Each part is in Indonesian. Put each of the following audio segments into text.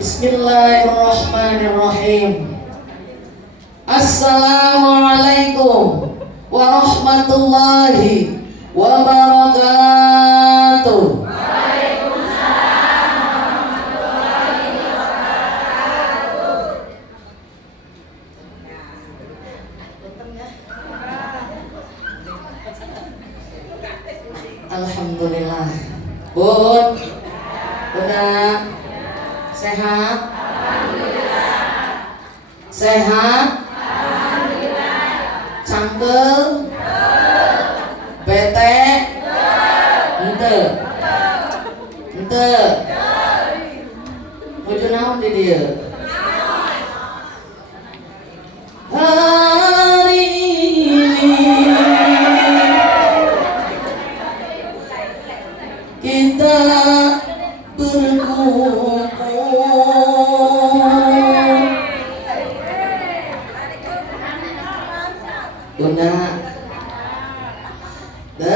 Bismillahirrahmanirrahim. Assalamualaikum warahmatullahi wabarakatuh. Alhamdulillah. Bun, udah sehat? Alhamdulillah. Sehat? Alhamdulillah. Cangkel? Bete? Ente? Ente? Muju naon di dia? Hari ini kita berkumpul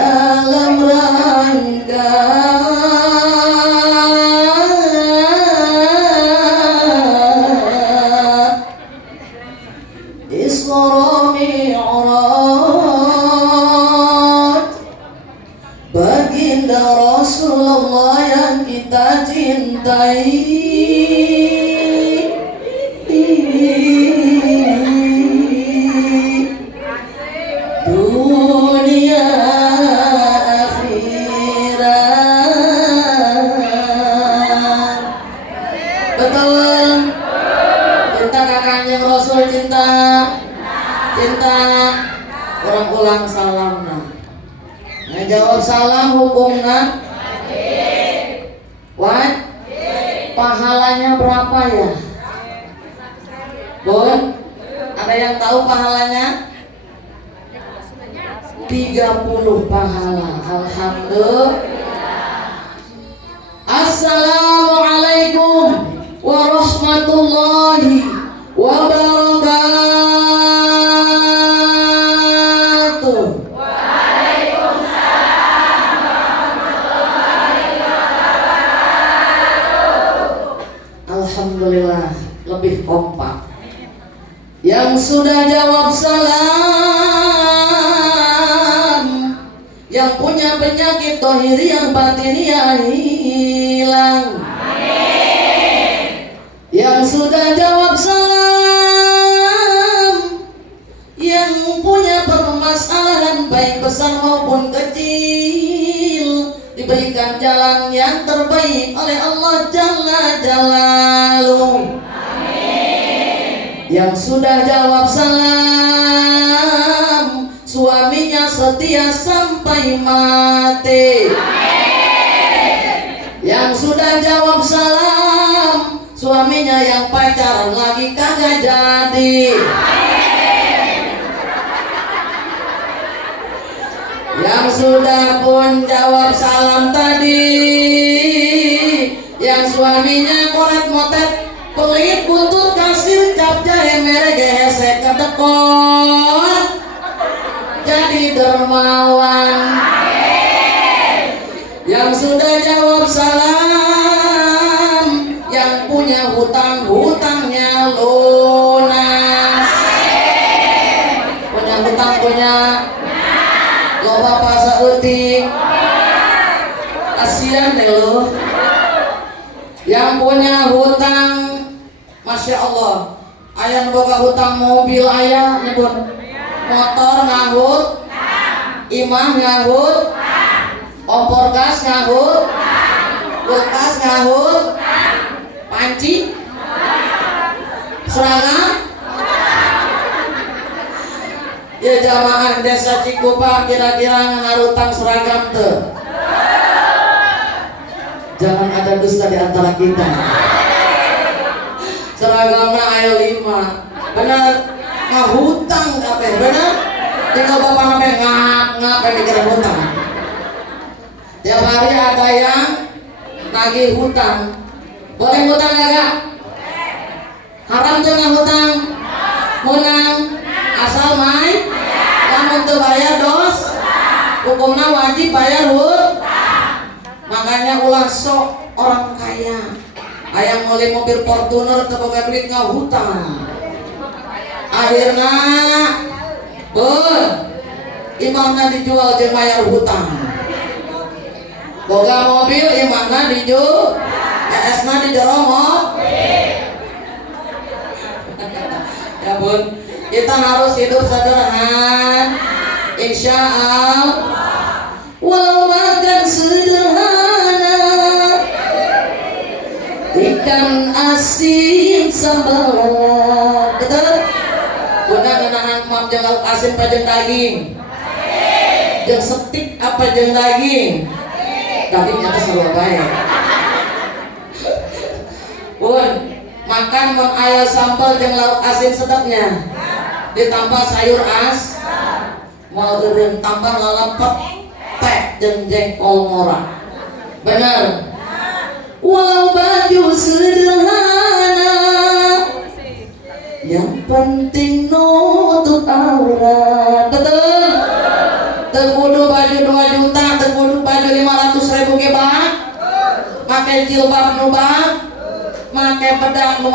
dalam rangka Isra Mi'raj baginda Rasulullah yang kita cintai. Dunia akhirat. Betul. Cinta kakaknya Rasul, cinta. Cinta. Ulang-ulang salamnya. Ngejawab salam hukumnya pahalanya berapa ya? Bun, ada yang tahu pahalanya? 30 pahala. Alhamdulillah. Assalamualaikum warahmatullahi wabarakatuh. Alhamdulillah, lebih kompak. Yang sudah jawab salam, yang punya penyakit dohiriyah batiniyah hilang. Amin. Yang sudah jawab salam, yang punya permasalahan baik besar maupun kecil, diberikan jalan yang terbaik oleh Allah Jalla Jalaluhu. Amin. Yang sudah jawab salam, suaminya setia sampai mati. Amin. Yang sudah jawab salam, suaminya yang pacaran lagi kagak jadi. Amin. Yang sudah pun jawab salam tadi, yang suaminya koret motet pelit buntut kasir cap jahe mere gesek ketekon jadi dermawan. Yang sudah jawab salam, yang punya hutang hutangnya lunas. Punya hutang punya lo bapak saeutik kasihan deh lo. Yang punya hutang, masya Allah, ayah boga hutang mobil ayah nyebut motor ngahut, imah ngahut, kompor gas ngahut, kulkas ngahut, panci, seragam. Ya jamaah desa Cikupa kira-kira ngarutang seragam tuh. Jangan ada dusta di antara kita. Seragamnya ayo 5. Bener, ngahutang kabeh, bener. Tinggal bapak ngapain ngapain mikirin hutang. Tiap hari ada yang nagih hutang. Boleh hutang kagak? Haram tuh ngahutang. Munang asal main. Lamun teu bayar dos. Hukumnya wajib bayar hutang. Makanya ulah sok orang kaya. Ayam mulia beli mobil Fortuner teu boga duit ngahutang. Akhirna imahna dijual jeung mayar hutang. Boga mobil imahna dijual, ES-na dijeromok. Ya bun, kita harus hidup sederhana, insya Allah. Walau makan sederhana, ikan asin sambal lala. Betul? Benar genahan mam jeung lauk asin apa jeung daging? Jeung setik apa jeung daging? Daging nyata sarua bae. Bun, makan mun aya sambal jeung lauk asin sedapnya. Ditambah sayur as, moal eureun tambah lalapet teh jeung jengkol ngora. Bener. Walau baju sederhana, yang penting nutup aurat. Betul? Teu kudu baju 2 juta, teu kudu baju 500.000 ge bang. Make jilbab nu bang, make bedak nu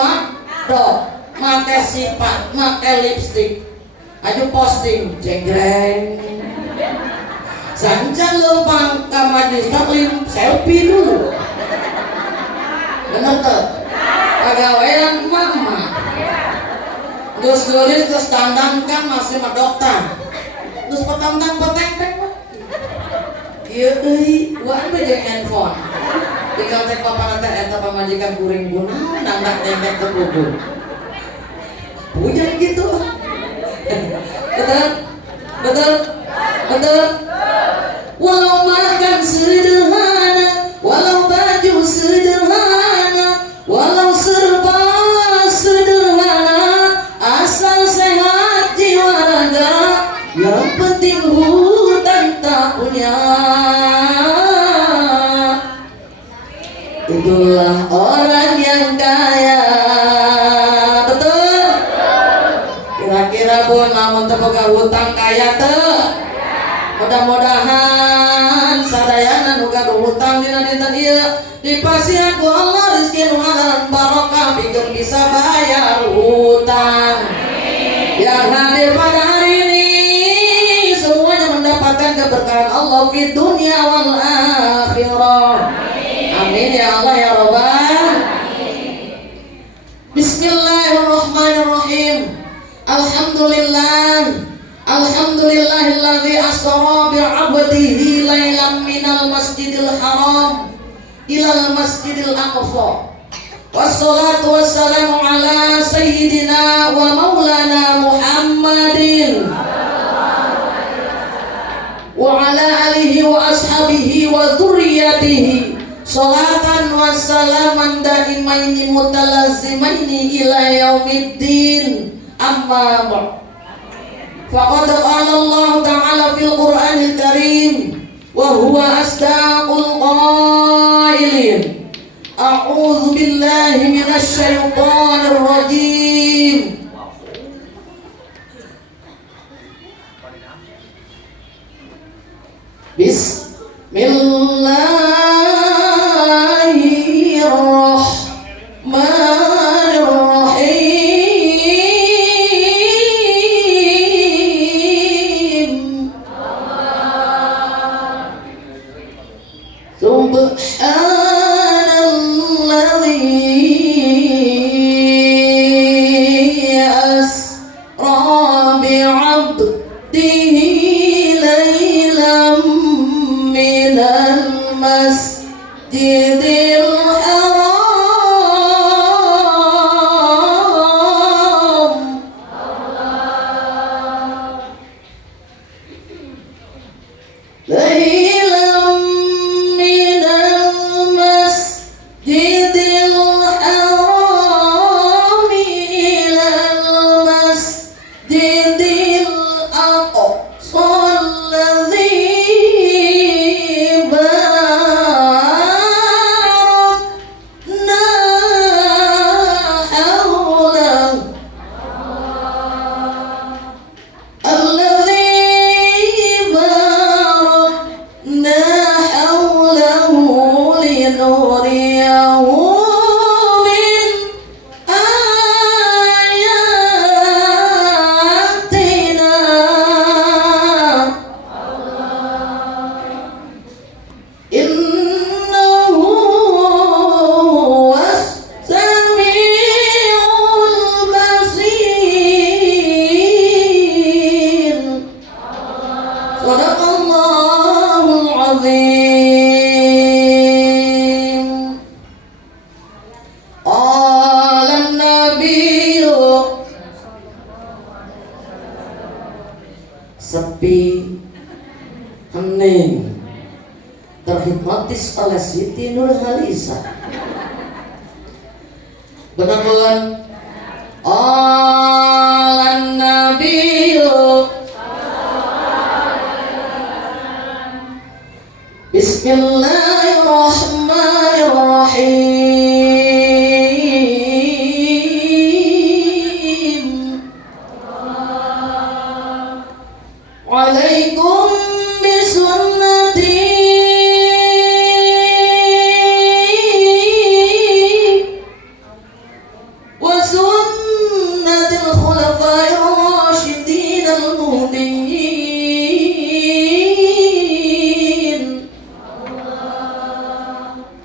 dok, make sifat, make lipstik. Aju posting jenggreng. Sancan leumpang ka majlis taklim selfie dulu. Bener tuh? Pagawean mama. Terus gelis terus dandan kan masih mah dokter. Terus petang-tang peteng-teng mah. Ieu deui, buat aja handphone. Tinggal tek paparan teh eta pamajikan kuring guna nangdak nempel ke kubu. Pujan gitu. Betul? Betul? Betul? Walau makan sederhana, walau baju sederhana, walau serba sederhana, asal sehat jiwa raga, yang penting hutang tak punya. Itulah orang yang kaya. Betul? Kira-kira pun namun terbuka hutang kaya tuh. Mudah-mudahan sadayana nu gaduh hutang dina dinten ieu dipasihan ku Allah rezeki nu halal barokah pikeun bisa bayar hutang. Yang hadir pada hari ini semuanya mendapatkan keberkahan Allah di dunia wal akhirah. Amin ya Allah ya Rabbal. Bismillahirrahmanirrahim. Alhamdulillah. Alhamdulillahilladzi asra bi'abdihi lailan minal masjidil haram ilal masjidil aqsa. Wassalatu wassalamu ala sayyidina wa maulana Muhammadin wa ala alihi wa ashabihi wa dzurriyyatihi sholatan wa salaman daimaini mutalazimaini ila yaumiddin. Amma ba'd. Faqad qala Allah ta'ala fil Qur'anil Karim wa huwa asdaqul qailin. A'udzu billahi minasy syaithanir rajim. Bismillahirrahmanirrahim. Subhanalladzi dibaptis oleh Siti Nurhalisa. Benar bukan? Alan Nabiyyu Bismillahirrahmanirrahim. Alaikum bisunnati wa sunnatil khulafa'ir rasyidin al-muhtadin.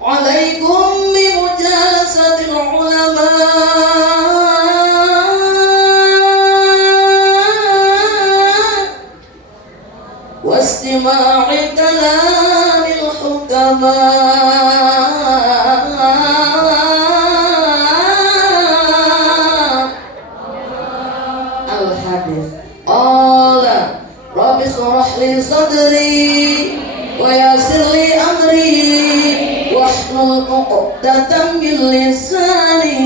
Alaikum bimujalasatil ulama wastima'i kalamil hukama. Al-hadis. Qala Rabbi shrah li sadri wa yassir li amri wahlul 'uqdatam min lisani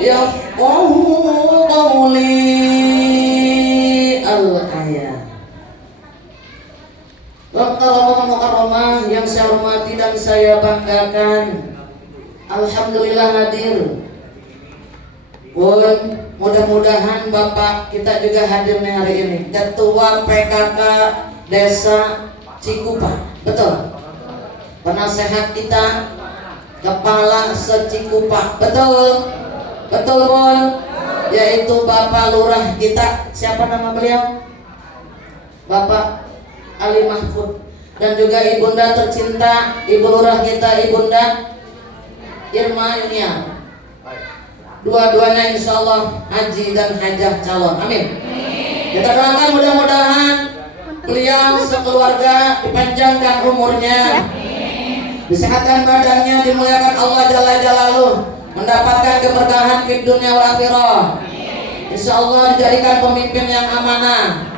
yafqahu qawli. Al-ayat. Mukarramah yang saya hormati dan saya banggakan, alhamdulillah hadir. Pun mudah-mudahan Bapak kita juga hadir nih hari ini, Ketua PKK Desa Cikupa, betul? Penasehat kita, Kepala Se-Cikupa, betul? Betul pun? Yaitu Bapak Lurah kita, siapa nama beliau? Bapak Ali Mahfud. Dan juga ibunda tercinta, Ibu Lurah kita, Ibunda Irma Yunia. Dua-duanya insya Allah haji dan hajah calon, amin. Kita doakan mudah-mudahan beliau sekeluarga dipanjangkan umurnya, disehatkan badannya, dimuliakan Allah Jalla Jalaluh, mendapatkan keberkahan di dunia wal akhirah. Insya Allah dijadikan pemimpin yang amanah.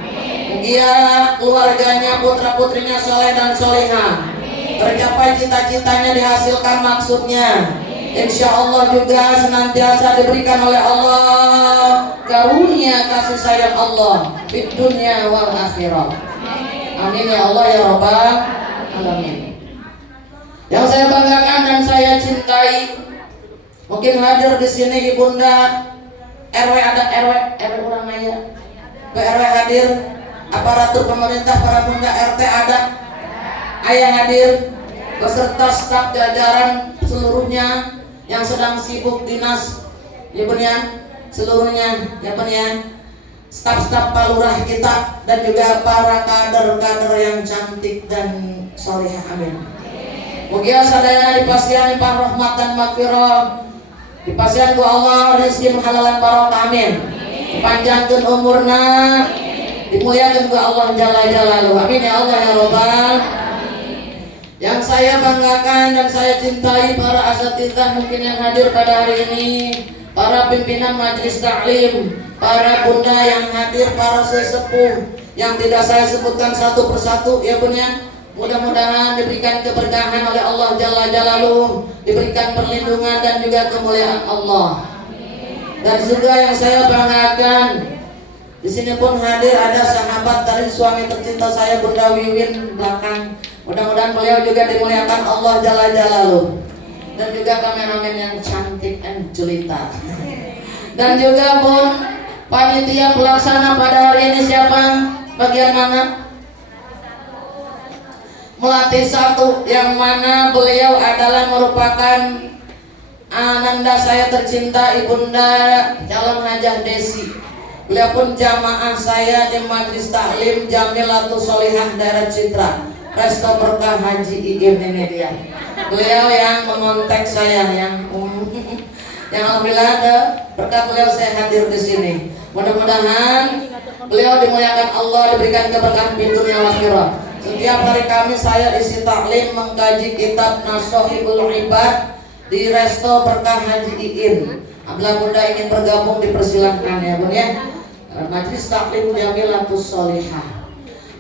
Dia keluarganya, putra putrinya soleh dan solehah, tercapai cita-citanya, dihasilkan maksudnya. Insya Allah juga senantiasa diberikan oleh Allah karunia kasih sayang Allah di dunia wal akhirah. Amin ya Allah ya Rabbal alamin. Yang saya banggakan dan saya cintai, mungkin hadir di sini Ibunda RW, ada RW orang Maya, PRW hadir, aparatur pemerintah, para bunda RT ada, ayah hadir, beserta staf jajaran seluruhnya yang sedang sibuk dinas, ya benar, seluruhnya, ya benar, staf-staf Pak Lurah kita dan juga para kader-kader yang cantik dan solehah, amin. Mugia sadayana dipasihan limpah rahmat dan maghfirah, dipasihan ku Allah rezeki halalan barokah, amin. Dipanjangkeun umurna, dimuliakan ku Allah Jalla Jalaluh, amin ya Allah ya Rabbal. Yang saya banggakan dan saya cintai para asatidzah mungkin yang hadir pada hari ini, para pimpinan majelis taklim, para bunda yang hadir, para sesepuh yang tidak saya sebutkan satu persatu, ya punya. Mudah-mudahan diberikan keberkahan oleh Allah Jalla Jalaluh, diberikan perlindungan dan juga kemuliaan Allah. Dan juga yang saya banggakan, di sini pun hadir ada sahabat dari suami tercinta saya Bunda Wiwin belakang. Mudah-mudahan beliau juga dimuliakan Allah Jalla Jalaluh. Dan juga kameramen yang cantik dan jelita. Dan juga pun panitia pelaksana pada hari ini siapa? Bagian mana? Melati 1, yang mana beliau adalah merupakan ananda saya tercinta, Ibunda calon hajah Desi. Beliau pun jamaah saya di Majelis Taklim Jamilatus Sholihah daerah Citra, Resto Berkah Haji Igim, ini dia. Beliau yang mengontak saya, yang alhamdulillah ada berkat beliau saya hadir di sini. Mudah-mudahan beliau dimuliakan Allah, diberikan keberkahan di dunia wal akhirah. Setiap hari kami saya isi taklim mengkaji kitab Nashihul Ibad di Resto Berkah Haji Igim. Apabila bunda ingin bergabung dipersilahkan ya bun ya. Majelis Taklim Jamilatus Sholihah.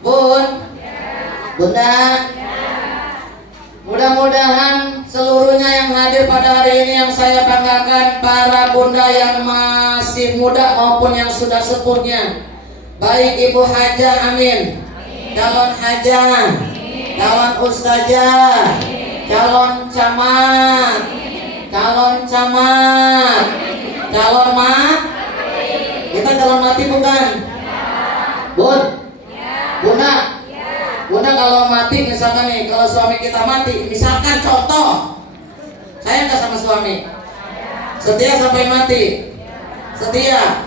Bun, bunda, Mudah-mudahan seluruhnya yang hadir pada hari ini yang saya banggakan, para bunda yang masih muda maupun yang sudah sepuhnya, baik ibu hajah, amin, calon hajah, calon ustazah, calon camat, calon mak, kita calon mati bukan? Bun, bunda. Bunda kalau mati misalkan nih, kalau suami kita mati, misalkan contoh, saya nggak sama suami, setia sampai mati, setia.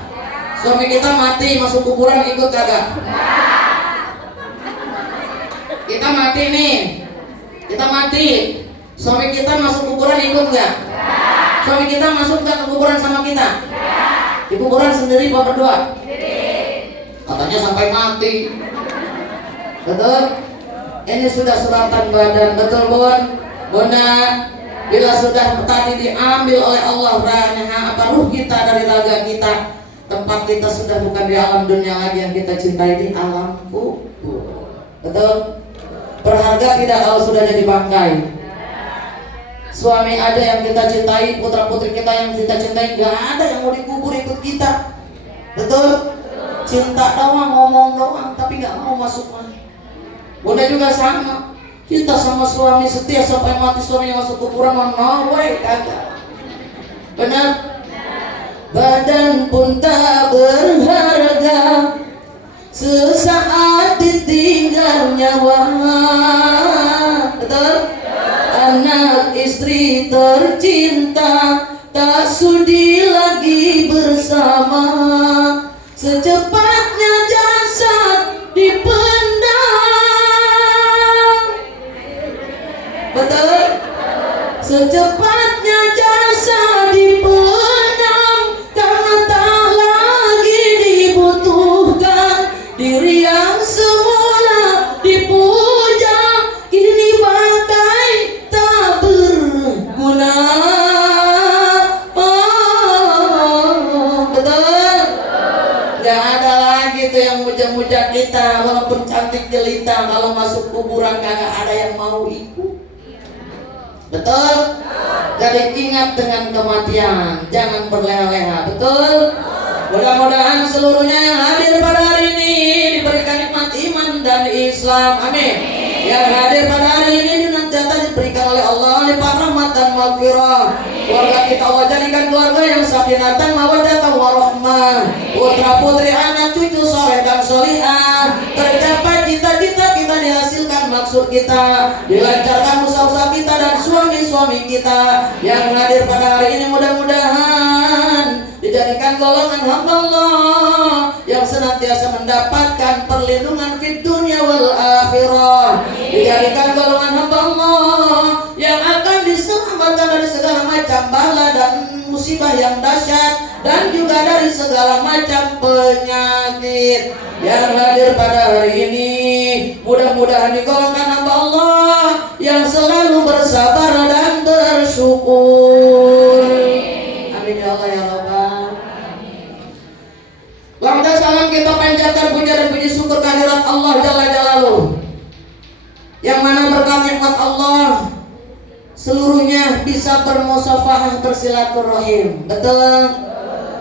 Suami kita mati masuk kuburan ikut kagak? Kita mati nih, kita mati, suami kita masuk kuburan ikut nggak? Suami kita masuk nggak ke kuburan sama kita? Di kuburan sendiri apa berdua? Katanya sampai mati. Betul? Ini sudah suratan badan, betul bun? Bunda, bila sudah tadi diambil oleh Allah ruh kita dari raga kita, tempat kita sudah bukan di alam dunia lagi yang kita cintai, di alam kubur. Betul? Berharga tidak kalau sudah jadi bangkai? Suami ada yang kita cintai, putra putri kita yang kita cintai, gak ada yang mau dikubur ikut kita. Betul? Cinta doang, ngomong doang, tapi gak mau masuk mah. Bunda juga sama, kita sama suami setia sampai mati, suami yang masuk kuburan no way, kagak. Benar? Badan pun tak berharga, sesaat ditinggal nyawa. Betul? Anak istri tercinta tak sudi lagi bersama, secepatnya jasad dipendam. Betul? Secepatnya jasad dipendam, karena tak lagi dibutuhkan. Diri yang semula dipuja kini bagai tak berguna. Betul? Gak ada lagi tuh yang muja-muja kita, walaupun cantik jelita, kalau masuk kuburan kagak ada yang mau ikut. Betul? Jadi ingat dengan kematian, jangan berleha-leha. Betul? Mudah-mudahan seluruhnya yang hadir pada hari ini diberikan nikmat iman dan Islam, amin. Yang hadir pada hari ini senantiasa diberikan oleh Allah limpah rahmat dan maghfirah. Keluarga kita Allah jadikan keluarga yang sakinatan mawaddah warahmah, putra putri anak cucu soleh dan solihah, tercapai cita-cita kita, dihasilkan maksud kita, dilancarkan usaha-usaha kita dan suami-suami kita. Yang hadir pada hari ini mudah-mudahan dijadikan golongan hamba Allah yang senantiasa mendapatkan perlindungan di dunia wal akhirah. Dijadikan golongan hamba Allah yang akan diselamatkan dari segala macam bala dan musibah yang dahsyat, dan juga dari segala macam penyakit. Yang hadir pada hari ini mudah-mudahan digolongkan hamba Allah yang selalu bersabar dan bersyukur. Amin ya Allah ya Rabbal. Lamda salam kita panjatkan puja dan puji syukur kehadirat Allah Jalla Jalaluh, yang mana berkat nikmat Allah seluruhnya bisa bermusafahah, bersilaturahim. Betul?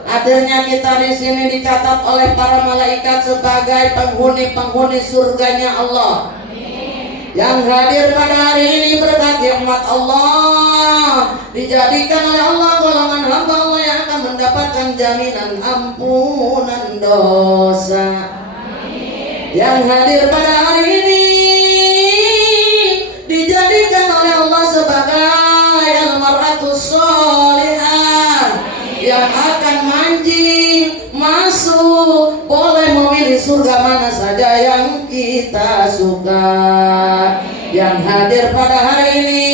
Hadirnya kita di sini dicatat oleh para malaikat sebagai penghuni-penghuni surganya Allah. Yang hadir pada hari ini berkat nikmat Allah, dijadikan oleh Allah golongan hamba Allah yang akan mendapatkan jaminan ampunan dosa. Yang hadir pada hari ini dijadikan oleh Allah sebagai al-mar'atus sholihah, yang akan manjing masuk, boleh memilih surga mana saja yang kita suka. Yang hadir pada hari ini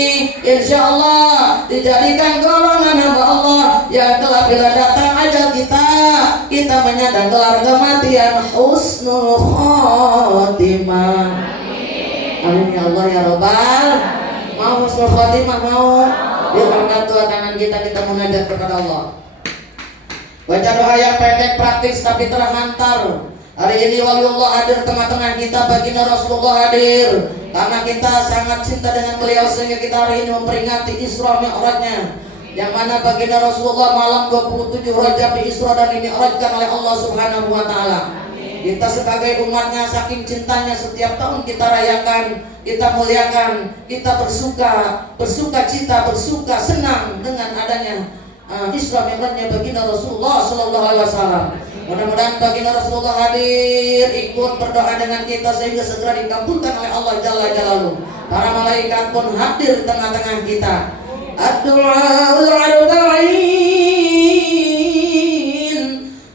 insya Allah dijadikan golongan hamba Allah yang telah bila datang ajal kita menyandang gelar kematian husnul khotimah. Amin ya Allah ya Rabbal. Mau husnul khotimah, mau? Yuk angkat dua tangan kita munajat kepada Allah. Baca doa yang pendek praktis tapi terhantar. Hari ini waliullah hadir tengah-tengah kita, baginda Rasulullah hadir. Karena kita sangat cinta dengan beliau sehingga kita hari ini memperingati Isra Mi'rajnya, yang mana baginda Rasulullah malam 27 Rajab di Isra dan Mi'rajkan oleh Allah Subhanahu wa taala. Kita sebagai umatnya saking cintanya setiap tahun kita rayakan, kita muliakan, kita bersuka cita, bersuka senang dengan adanya Isra Mi'rajnya baginda Rasulullah sallallahu alaihi wasallam. Mudah-mudahan baginda Rasulullah hadir ikut berdoa dengan kita sehingga segera dikabulkan oleh Allah Jalla Jalaluhu. Para malaikat pun hadir di tengah-tengah kita. Ad-du'aul arba'in,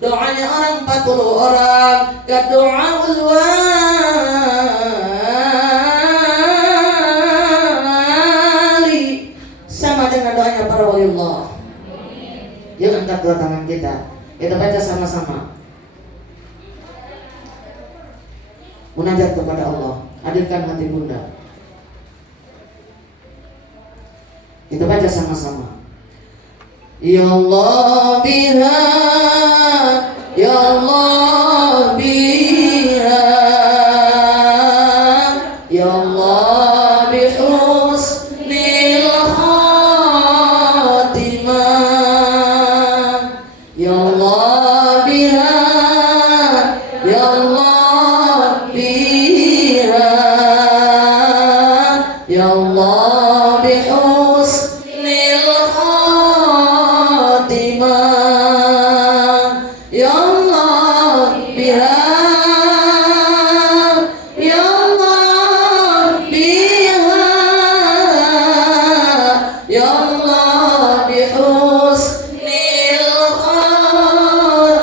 doanya orang 40 orang. Ad-du'aul wali, sama dengan doanya para waliullah. Yuk angkat dua tangan kita baca sama-sama. Munajat kepada Allah, hadirkan hati bunda. Kita baca sama-sama. Ya Allah biha, ya Allah biha, ya Allah bihusnil khatimah, ya Allah biha, ya Allah biha, ya Allah bihusnil khatimah, ya Allah biha, ya Allah biha, ya Allah bihusnil khatimah,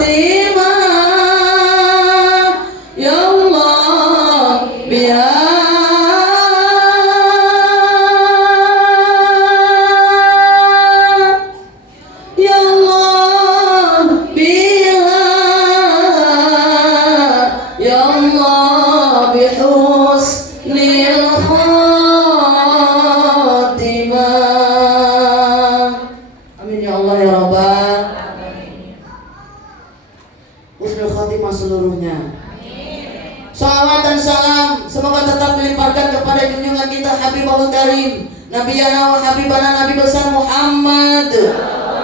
ya Allah biha, ya Allah biha, ya Allah bihusnil khatimah. Amin ya Allah ya Rabbal husnul khatimah seluruhnya. Salawat dan salam semoga tetap dilimpahkan kepada junjungan kita Habibul Karim, Nabiyana wa Habibana Nabi besar Muhammad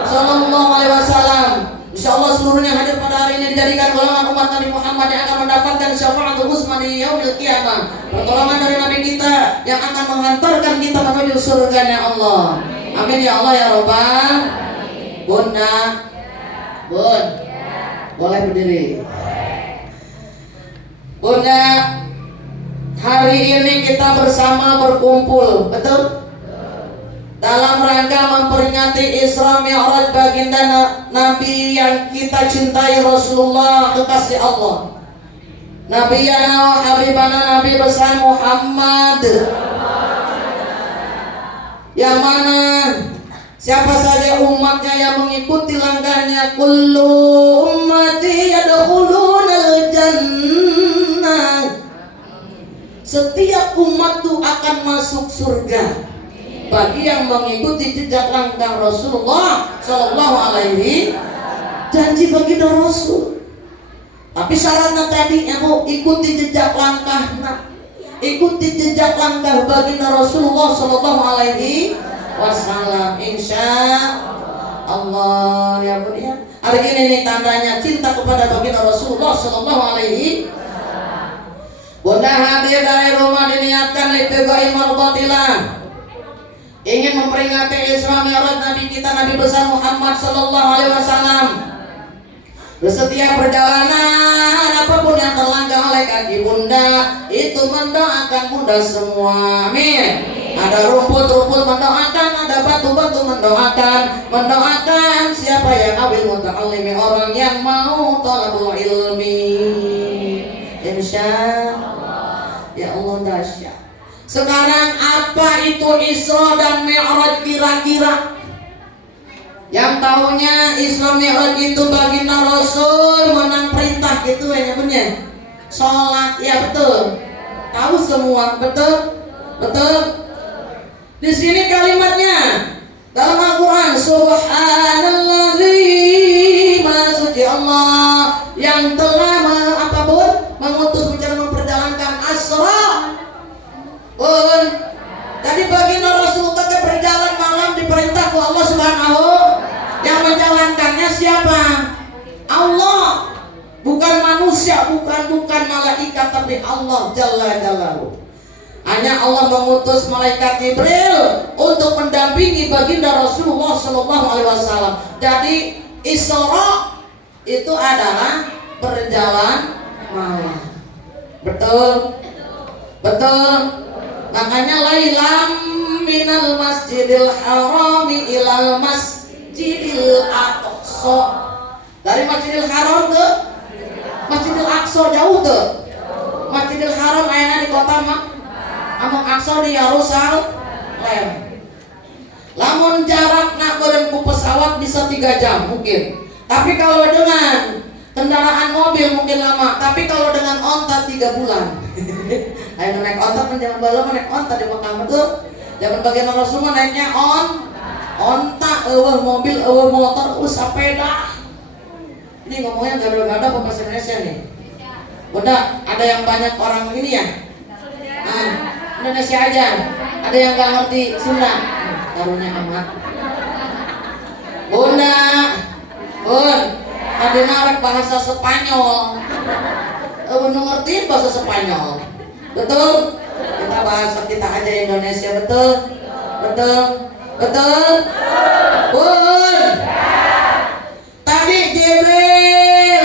sallallahu alaihi wasallam. Insyaallah seluruhnya hadir pada hari ini dijadikan golongan umat Nabi Muhammad yang akan mendapatkan syafaatul uzma di yaumil qiyamah. Pertolongan dari Nabi kita yang akan menghantarkan kita menuju surganya Allah. Amin ya Allah ya Rabbal. Bunda, Bun, boleh berdiri. Bunda, hari ini kita bersama berkumpul, betul? Dalam rangka memperingati Isra Mi'raj baginda Nabi yang kita cintai, Rasulullah kekasih Allah, Nabiyana wa Habibana Nabi besar Muhammad, yang mana siapa saja umatnya yang mengikuti langkahnya, kullu ummati yadkhulunal jannah, setiap umat itu akan masuk surga bagi yang mengikuti jejak langkah Rasulullah sallallahu alaihi janji baginda Rasul. Tapi syaratnya tadi ikuti jejak langkahnya, ikuti jejak langkah baginda Rasulullah sallallahu alaihi wasallam. Insya Allah ya Bun ya. Hari ini nih tandanya cinta kepada baginda Rasulullah sallallahu alaihi. Bunda hadir dari rumah diniatkan liqa'i mardatillah, ingin memperingati Isra Mi'raj Nabi kita Nabi besar Muhammad sallallahu alaihi wasallam. Setiap perjalanan apapun yang terlangkah oleh kaki bunda itu mendoakan bunda semua. Amin. Ada rumput-rumput mendoakan, ada batu-batu mendoakan siapa yang awil muta'allimi, orang yang mau talabul ilmi. Insya Allah ya Allah dahsyat. Sekarang apa itu Isra dan Mi'raj kira-kira? Yang tahunya Isra Mi'raj itu baginda Rasul menang perintah gitu ya punya. Sholat ya betul. Tahu semua betul? Betul? Di sini kalimatnya dalam Al-Quran, Subhanalladzi, maha suci Allah yang telah mengutus menjalankan Asra. penciptanya siapa? Allah. Bukan manusia, bukan malaikat, tapi Allah Jalla Jalaluhu. Hanya Allah mengutus malaikat Jibril untuk mendampingi baginda Rasulullah Shallallahu Alaihi Wasallam. Jadi Isra itu adalah perjalanan malam. Betul, betul. Makanya lailam minal masjidil harami ilal masjidil aqsa. Dari Masjidil Haram ke Masjidil Aqsa jauh tuh. Masjidil Haram ayana di kota mah. Among Aqsa di Yerusalem. Lamun jarak nak berempu pesawat bisa 3 jam mungkin. Tapi kalau dengan kendaraan mobil mungkin lama. Tapi kalau dengan onta 3 bulan. Ayo naik onta kan jangan balap naik onta di Mekah tuh. Zaman bagian Rasulullah naiknya onta, mobil, motor, sepeda. Ini ngomongnya gado-gado apa bahasa Indonesia nih? Udah, ada yang banyak orang ini ya? Indonesia aja. Ada yang gak ngerti Sunda. Taruhnya amat. Bunda, ada narek bahasa Spanyol. Bunda ngerti bahasa Spanyol? Betul? Kita bahasa kita aja Indonesia, betul? Betul? Betul? Bun. Tadi Jibril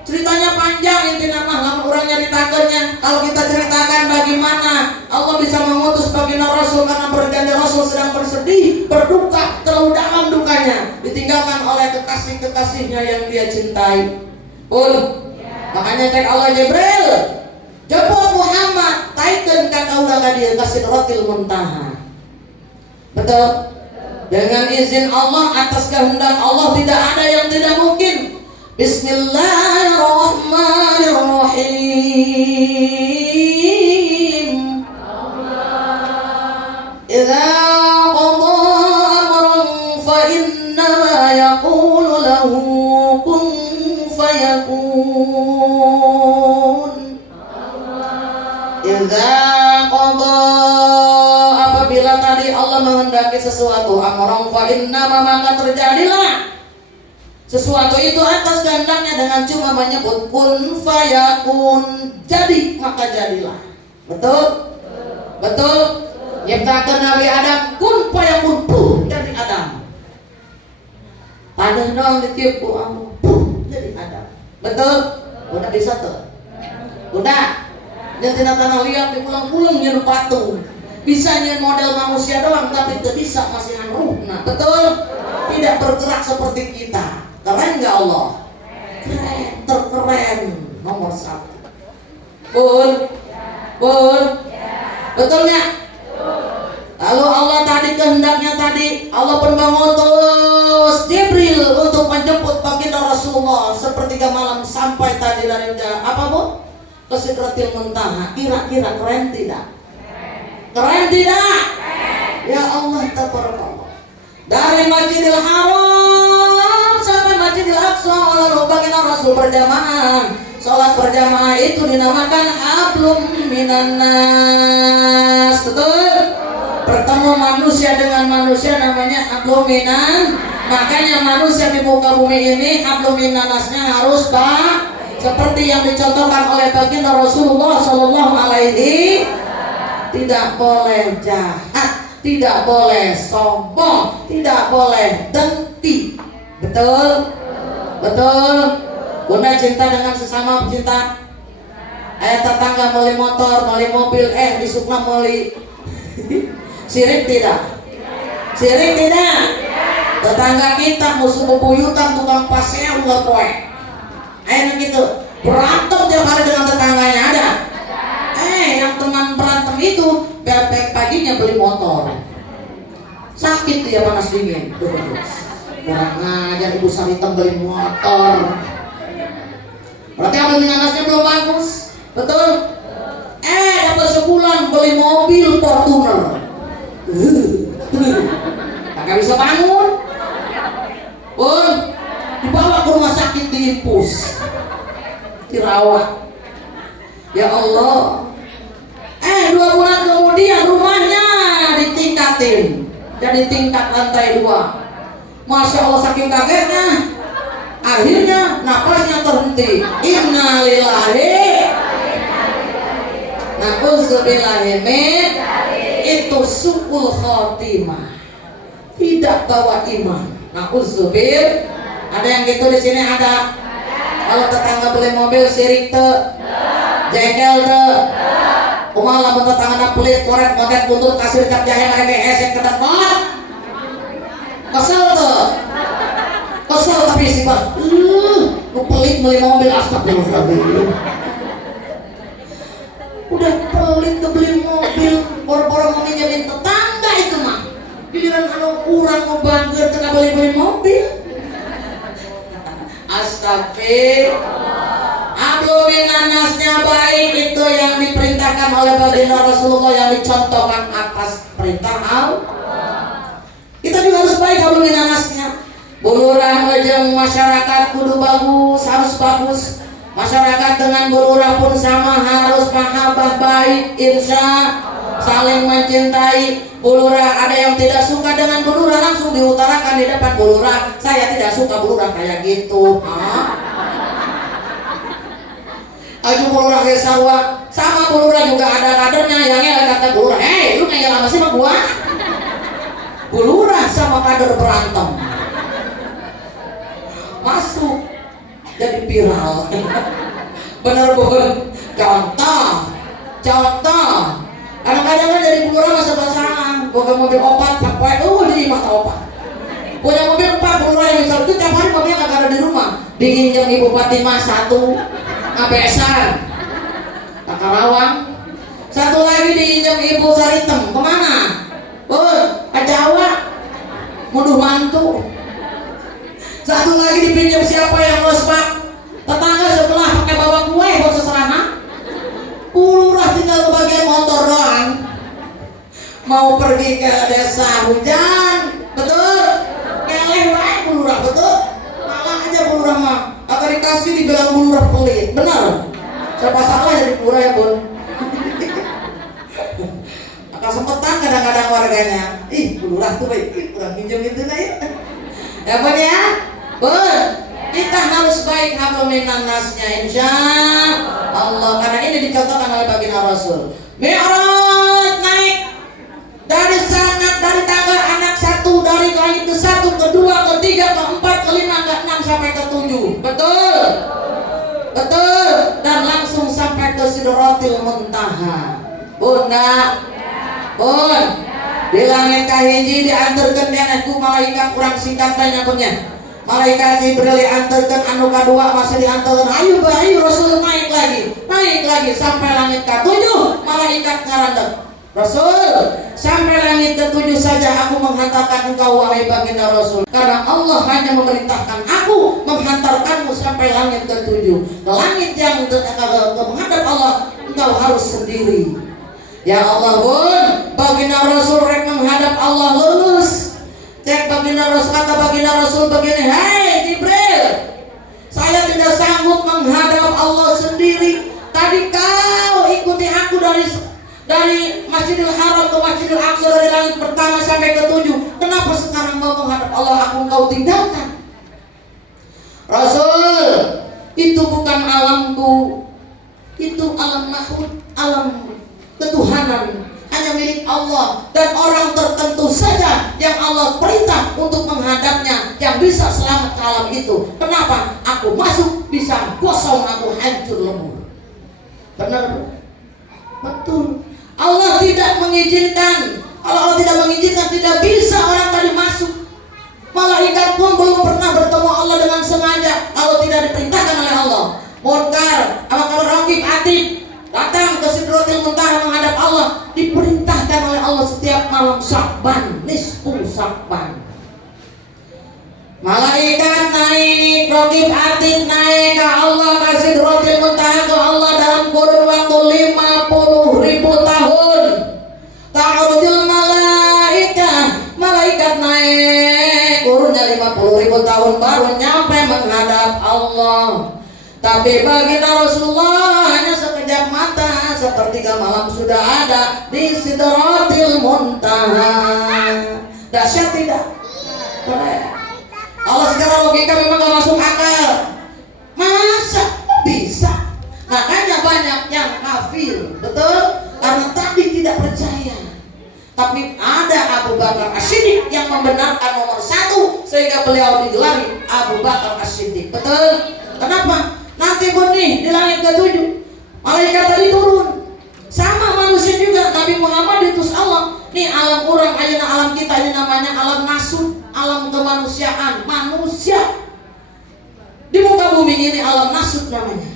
ceritanya panjang intinya mah lamun urang nyaritakeunnya. Kalau kita ceritakan bagaimana Allah bisa mengutus baginda Rasul karena berjanji Rasul sedang bersedih, berduka, terlalu dalam dukanya, ditinggalkan oleh kekasih-kekasihnya yang dia cintai. Makanya cek Allah Jibril jemput Muhammad taikeun ka kaula ka dieu ka Sidratil Muntaha. Betul? Dengan izin Allah, atas kehendak Allah tidak ada yang tidak mungkin. Bismillahirrahmanirrahim. Idza qada amran fa innama yaqulu lahu kun fayakun. Idza qada, apabila tadi Allah menghendaki sesuatu, amrun fa innama, maka terjadilah sesuatu itu atas kehendaknya dengan cuma menyebut kun fayakun, jadi maka jadilah. Betul? Betul? Nyiptakan Nabi Adam kun fayakun, jadi Adam. Tanah doang ditiup ku Allah, jadi Adam. Betul? Udah bisa tuh? Udah? Dan tidak tanah liat dipulang-pulang nyen patung. Bisanya model manusia doang tapi tidak bisa masih ruh. Nah, betul? Tidak bergerak seperti kita. Keren nggak Allah? Keren, terkeren, nomor 1. Betul nggak? Lalu Allah tadi kehendaknya tadi Allah pun mengutus Jibril untuk menjemput baginda Rasulullah sepertiga malam sampai tadi dari apa bu? Ke Sidratil Muntaha. Kira-kira keren tidak? Keren tidak? Ya Allah tabarakallah. Dari Masjidil Haram sampai Masjidil Aqsa lalu baginda Rasul berjamaah. Salat berjamaah itu dinamakan hablum minan nas. Betul? Bertemu manusia dengan manusia namanya hablum minan. Makanya manusia di muka bumi ini hablum minan nasnya harus seperti yang dicontohkan oleh baginda Rasulullah Sallallahu Alaihi. Tidak boleh jahat, tidak boleh sombong, tidak boleh dengki. Betul? Betul? Bunda cinta dengan sesama pecinta. Ayah tetangga beli motor, beli mobil, disukna beli. Sirik tidak? Sirik tidak? Tetangga kita musuh bebuyutan tukang pasnya ulah poe. Ayah gitu. Berantem tiap hari dengan tetangganya ada. Yang teman berantem itu bebek paginya beli motor. Sakit dia panas dingin. Kurang ajar ibu Saritem beli motor. Berarti ambil minanasnya belum bagus. Betul? Dapat sebulan beli mobil Fortuner. Gak bisa bangun. Dibawa ke rumah sakit diimpus, dirawat. Ya Allah. 2 bulan kemudian rumahnya ditingkatin. Jadi tingkat lantai 2. Masya Allah saking kagetnya akhirnya napasnya terhenti. Innalillahi na'udzubillahi min, itu su'ul khotimah, tidak bawa iman. Na'udzubillah. Ada yang gitu di sini ada? Kalau tetangga beli mobil sirik te, jengkel te, kumaha lamun tetangga pelit korek ngodet buntut kasir cap jahe make esek kedet banget. Kesel te. Kesel tapi sih Pak. Lu pelit beli mobil astagfirullahaladzim. Udah pelit ke beli mobil, boro-boro mau minjemin tetangga itu mah. Giliran anu urang ngebangger tengah beli mobil. Astagfirullah. Abluminanasnya baik itu yang diperintahkan oleh baginda Rasulullah, yang dicontohkan atas perintah Allah. Kita juga harus baik abluminanasnya. Bulurah wajeng masyarakat kudu bagus, harus bagus. Masyarakat dengan bulurah pun sama, harus mahabbah baik, insya saling mencintai. Bulurah ada yang tidak suka dengan bulurah, langsung diutarakan di depan bulurah, saya tidak suka bulurah kayak gitu. Aju bulurah ke sawah, sama bulurah juga ada kadernya yang kata bulurah, lu ngeyel sama sih sama gua. Bulurah sama kader berantem, masuk jadi viral. Bener-bener contoh. Kadang-kadang kan dari bulurah masa pasangan, boga mobil opat, sampai di mata opat. Punya mobil 4 bulurah yang besar itu tiap hari mobilnya kagak ada di rumah. Diinjam Ibu Fatimah 1, Abesan, Takarawang. Satu lagi diinjam Ibu Saritem, kemana? Ke Jawa, muduh mantu. Satu lagi dipinjam siapa yang lospak? Tetangga sebelah pakai bawa kue buat seserana. Bulurah tinggal bagian motor doang. Mau pergi ke desa hujan, betul? Keleh wae bulurah, betul? Malah aja bulurah mah agar dikasih dibilang bulurah pelit, benar? Siapa salah jadi bulurah ya Bun? Agak sempetan kadang-kadang warganya. Ih bulurah tuh baik, kurang pinjam itu lah ya. Ya Bun ya? Bun, kita harus baik habluminannasnya insya Allah, karena ini dicontohkan oleh baginda Rasul. Mi'raj naik dari sangat, dari tangga anak 1, dari langit ke 1, ke 2, ke 3, ke 4, ke 5, ke 6 sampai ke 7. Betul? Betul. Dan langsung sampai ke Sidratil Muntaha. Bunda, Bun, di langit kahiji diantarkan deneh ku malaikat kurang singkat tanya punya. Malaikat Jibril diantarkan, anu kadua masih diantarkan, ayo Rasul naik lagi sampai langit ke-7. Malaikat ngarandek, Rasul, sampai langit ke-7 saja aku menghantarkan engkau wahai baginda Rasul, karena Allah hanya memerintahkan aku menghantarkanmu sampai langit ke-7. Langit yang menghadap Allah engkau harus sendiri. Ya Allah Bun, baginda Rasul rek menghadap Allah lulus. Cek baginda Rasul, kata baginda Rasul begini, hei Jibril, saya tidak sanggup menghadap Allah sendiri. Tadi kau ikuti aku dari Masjidil Haram ke Masjidil Aqsa, dari langit pertama sampai ke-7. Kenapa sekarang mau menghadap Allah aku engkau tinggalkan? Rasul, itu bukan alamku, itu alam mahfud, alam ketuhanan, hanya milik Allah, dan orang tertentu saja yang Allah perintah untuk menghadapnya yang bisa selamat ke alam itu. Kenapa? Aku masuk bisa gosong, aku hancur lemur. Benar? Betul. Allah tidak mengizinkan. Kalau Allah tidak mengizinkan, tidak bisa orang tadi masuk. Malaikat pun belum pernah bertemu Allah dengan sengaja kalau tidak diperintahkan oleh Allah. Munkar, kalau Raqib Atid datang ke Sidratil Muntaha menghadap Allah, diperintahkan oleh Allah setiap malam Sya'ban, nisfu Sya'ban. Malaikat naik, Raqib Atid naik ke Allah, ke Sidratil Muntaha ke Allah dalam kurun waktu 50.000 tahun. Ta'arujul malaikat naik, kurunnya 50.000 tahun baru nyampe menghadap Allah. Tapi baginda Rasulullah hanya sekejap mata, sepertiga malam sudah ada di Sidratil Muntaha. Dahsyat tidak? Allah secara logika memang gak masuk akal. beliau digelari Abu Bakar As-Siddiq. Betul? Kenapa? Nanti pun nih di langit ke-7 malaikat tadi turun. Sama manusia juga, Nabi Muhammad diutus Allah. Nih alam orang, ayeuna alam kita ini namanya alam nasut, alam kemanusiaan, manusia. Di muka bumi ini alam nasut namanya.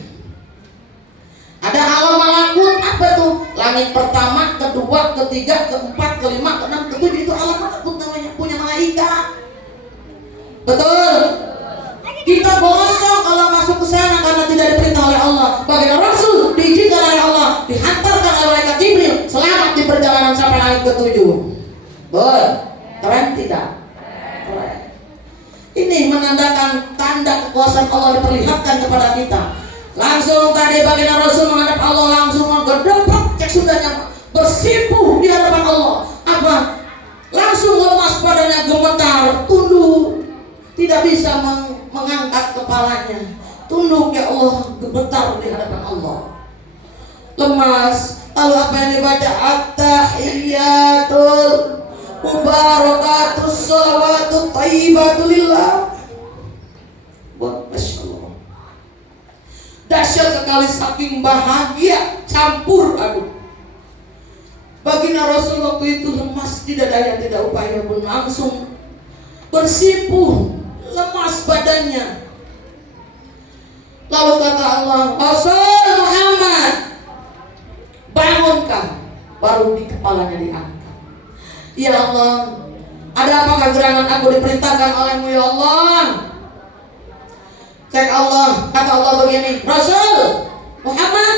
Ada alam malakut, apa tuh? Langit pertama, kedua, ketiga, keempat, kelima, keenam, ketujuh, itu alam malakut namanya, punya malaikat. Betul? Kita gosong kalau masuk ke sana karena tidak diperintah oleh Allah. Baginda Rasul diizinkan oleh Allah, dihantarkan oleh malaikat Jibril, selamat di perjalanan sampai langit ke-7. Keren tidak? Keren. Ini menandakan tanda kekuasaan Allah diperlihatkan kepada kita. Langsung tadi baginda Rasul menghadap Allah, langsung berdepak, cek sudahnya bersimpuh di hadapan Allah. Apa? Langsung lemas badannya, gemetar, tunduk, tidak bisa mengangkat kepalanya, tunduk ya Allah, gemetar di hadapan Allah, lemas. Lalu apa yang dibaca? At-tahiyyatul mubarakatus shalawatut thayyibatul lillah. Masya Allah, dahsyat sekali, saking bahagia campur aduk. Baginda Rasul waktu itu lemas, tidak daya tidak upaya pun, langsung bersimpuh, lemas badannya. Lalu kata Allah, Rasul Muhammad, bangunkan. Baru di kepalanya diangkat. Ya Allah, ada apakah gerangan aku diperintahkan olehmu ya Allah? Cek Allah, kata Allah begini, Rasul Muhammad,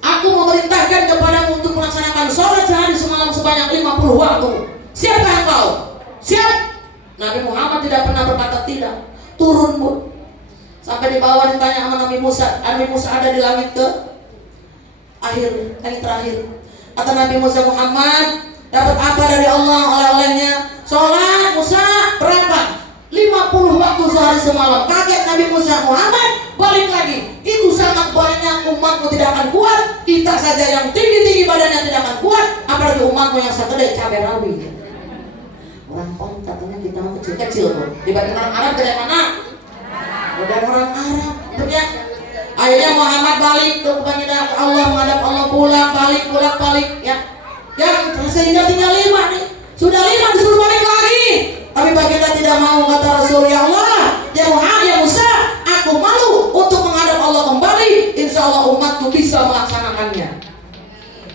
aku memerintahkan kepadamu untuk melaksanakan sholat sehari semalam sebanyak 50 waktu. Siapkah engkau? Siap. Nabi Muhammad tidak pernah berkata tidak. Turun bu, sampai di bawah ditanya sama Nabi Musa. Nabi Musa ada di langit ke langit terakhir. Kata Nabi Musa, Muhammad dapat apa dari Allah oleh-olehnya? Sholat Musa berapa? 50 waktu sehari semalam. Kaget Nabi Musa, Muhammad balik lagi. Itu sangat banyak, umatmu tidak akan kuat. Kita saja yang tinggi-tinggi badannya tidak akan kuat, apalagi umatmu yang segede cabai rawit. Orang pun katanya kita mah kecil-kecil pun. Dibanding orang Arab dari mana? Dari orang Arab. Betul. Akhirnya Muhammad balik ke baginda Allah, menghadap Allah, pulang balik ya. Yang sehingga tinggal 5 nih. Sudah 5 disuruh balik lagi. Tapi baginda tidak mau, kata Rasul, ya Allah, ya Muhammad, ya Musa, aku malu untuk menghadap Allah kembali. Insya Allah umatku bisa melaksanakannya.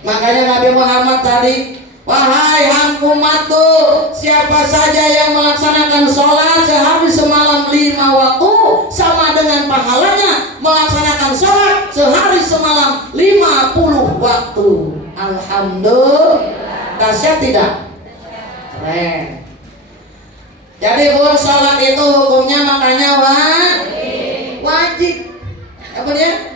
Makanya Nabi Muhammad tadi, wahai umatku, siapa saja yang melaksanakan sholat sehari semalam 5 waktu, sama dengan pahalanya melaksanakan sholat sehari semalam 50 waktu. Alhamdulillah. Dahsyat tidak? Keren. Jadi pun sholat itu hukumnya makanya wajib. Apa dia?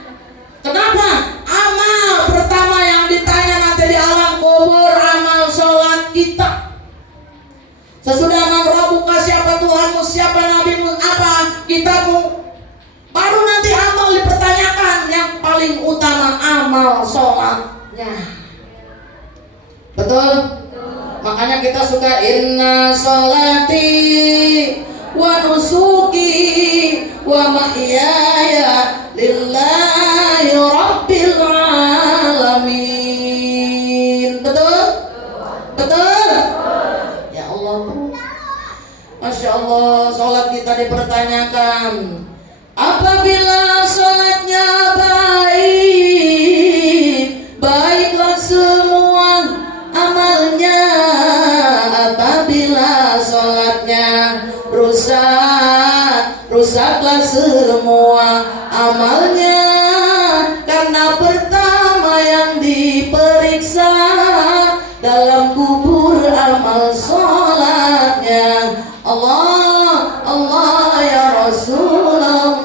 Kenapa? Amal pertama yang ditanya nanti di alam kubur, amal sholat kita. Sesudah Rabbuka, siapa Tuhanmu, siapa nabimu, apa kitabmu, baru nanti amal dipertanyakan. Yang paling utama amal sholatnya. Betul? Makanya kita suka inna sholati wa nusuki wa mahyaya lillahi rabbil alamin. Betul? Betul? Ya Allah, Masya Allah, sholat kita dipertanyakan. Apabila sholatnya baik, baiklah semua amalnya. Apabila sholatnya rusak, rusaklah semua amalnya. Karena pertama yang diperiksa dalam kubur amal sholatnya. Allah, Allah ya Rasulullah.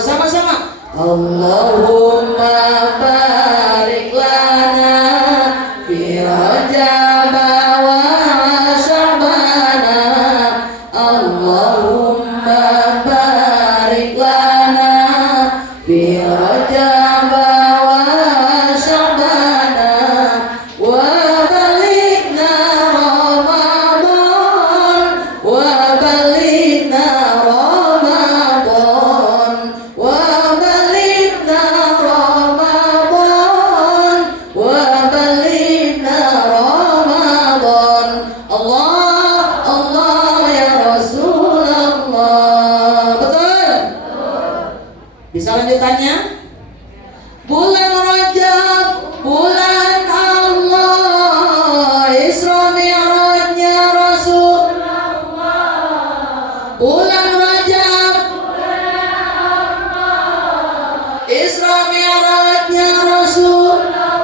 Sama-sama. Allahumma barik lana fi Rajab wa Sya'bana. Allahumma barik lana fi Rajab wa Sya'bana wa balighna Ramadan wa balighna Selanjutannya bulan Rajab, bulan Allah, Isra Mi'rajnya Rasulullah. Bulan Rajab, Isra Mi'rajnya Rasulullah.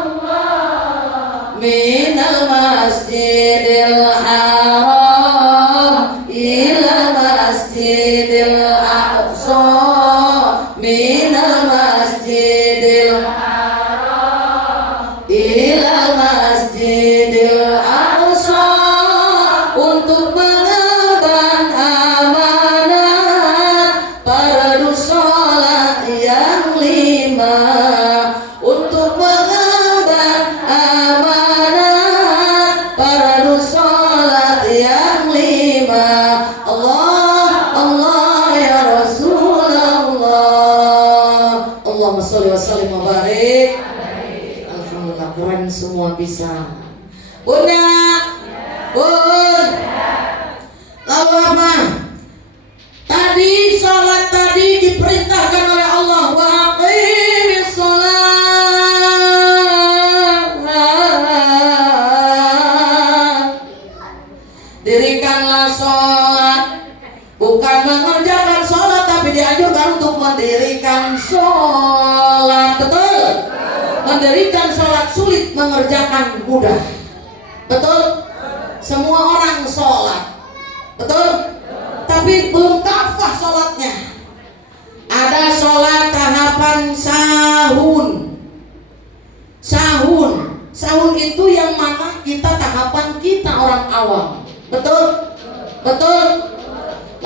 Minal Masjidil Haram ila Masjidil Aqsa, minal Masjidil Haram ila Masjidil Aqsa, untuk mengemban amanat fardu sholat yang 5, untuk mengemban amanat fardu sholat yang 5. Allah Allah ya Rasulullah. Allahumma sholli wa sallim wa barik. Alhamdulillah, keren semua bisa. Bunda, Bun, lalu apa? Tadi sholat tadi diperintahkan oleh Allah, wa aqimis sholat. Dirikanlah sholat, bukan mengerjakan sholat, tapi dianjurkan untuk mendirikan sholat. Betul? Mendirikan sholat sulit, mengerjakan mudah. Betul? Semua orang sholat, betul? Tapi belum kafah sholatnya. Ada sholat tahapan sahun. Sahun itu yang mana kita tahapan kita orang awam. Betul? Betul?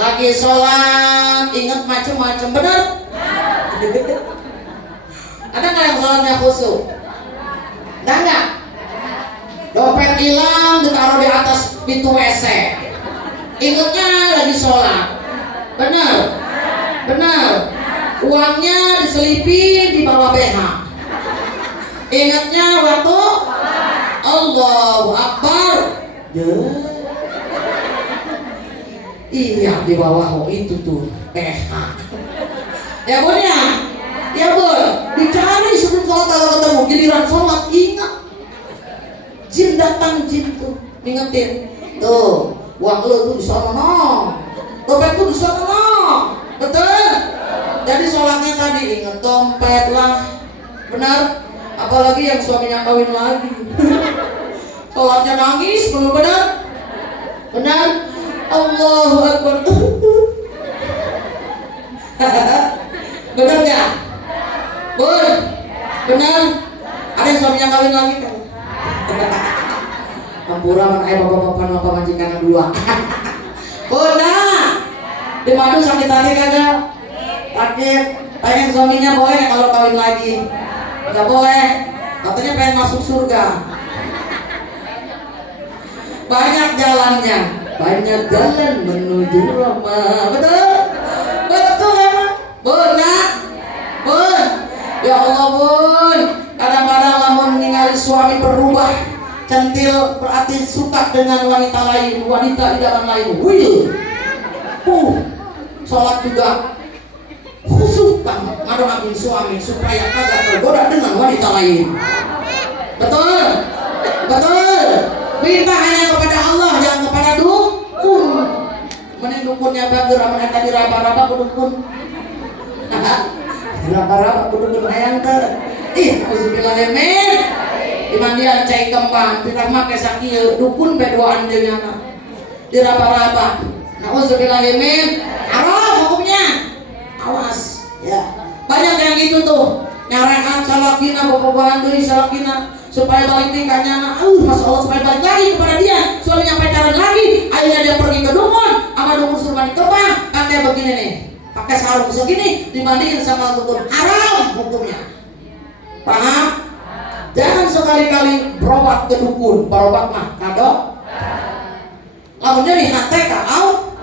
Lagi sholat ingat macam-macam, benar? Ada nggak yang sholatnya khusyuk? Ada nggak? Dompet hilang ditaruh di atas pintu WC, ingatnya lagi sholat. Benar? Benar. Uangnya diselipi di bawah BH, ingatnya waktu Allahu Akbar. Iya, di bawah itu tuh BH. Ya Bun ya? Ya Bun, dicari sebelum sholat. Kalau ketemu giliran sholat, ingat jin datang, jin tuh ngingetin, tuh uang lu tuh di sono, dompet tuh di sono. Betul? Jadi sholatnya tadi inget dompet lah. Benar? Apalagi yang suaminya kawin lagi, sholatnya nangis, belum benar? Benar? Allahu Akbar. Benar nggak? Bun, benar? Ada yang suaminya kawin lagi kan? Ampura man ayah bapak majikan dua. Bunda, di madu sakit hati kagak? Sakit. Pengen suaminya boleh kalau kawin lagi? Nggak boleh. Katanya pengen masuk surga. Banyak jalannya, banyak jalan menuju Roma. Betul? Betul emang? Bunda, Bun, ya Allah Bun. Kadang-kadang lamun ningali suami berubah, centil berarti suka dengan wanita lain, wanita idaman lain. Will, sholat juga khusyuk banget ngadongin suami supaya kagak tergoda dengan wanita lain. Betul? Betul? Minta hanya kepada Allah, jangan kepada dukun. Mending dukunnya bager, aman tadi raba-raba ke dukun. Raba-raba ke dukun ayang ter. Bismillahirrahmanirrahim. Di mandian cai kembang, kita make sakieu dukun bedoan deui nya. Di raba-raba. Nauzubillahimin. Haram hukumnya. Awas ya. Banyak yang gitu tuh. Nyarean salakina bobogohan deui salakina supaya balik nikahnya. Masya Allah, supaya balik lagi kepada dia. Suaminya pacaran lagi, akhirnya dia pergi ke dukun, sama dukun suruh mandi terbang. Katanya begini nih, pakai sarung segini dibandingin sama dukun. Haram hukumnya. Paham? Jangan sekali-kali berobat ke dukun. Berobat mah kado. Lamun jadi hati kau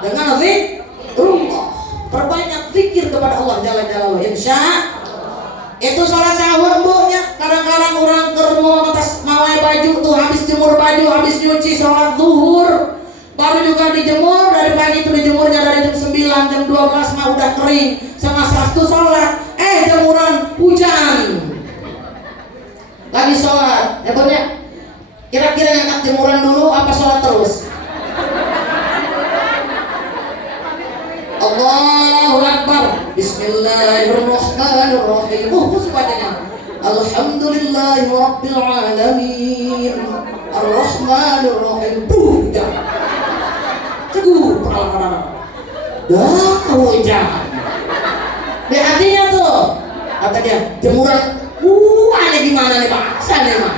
dengan zikrullah. Perbanyak zikir kepada Allah Jalla Jalaluhu. Insya itu sholat sahur bunya. Kadang-kadang orang kermo atas mawai baju tuh habis jemur baju, habis nyuci sholat zuhur, baru juga dijemur, dari pagi itu dijemurnya dari jam 9, jam 12 mah udah kering, setengah 1 sholat, jemuran hujan. Lagi sholat, ya bener. Kira-kira yang angkat jemuran dulu apa sholat terus? Allahu Akbar. Bismillahirrahmanirrahim. Khusus bacanya. Alhamdulillahi Rabbil Alamin Ar-Rahmanirrahim. Hujan. Cegur peralahan. Dah hujan. Di hatinya tuh kata dia jemuran. Ada gimana nih Pak? Sana mah.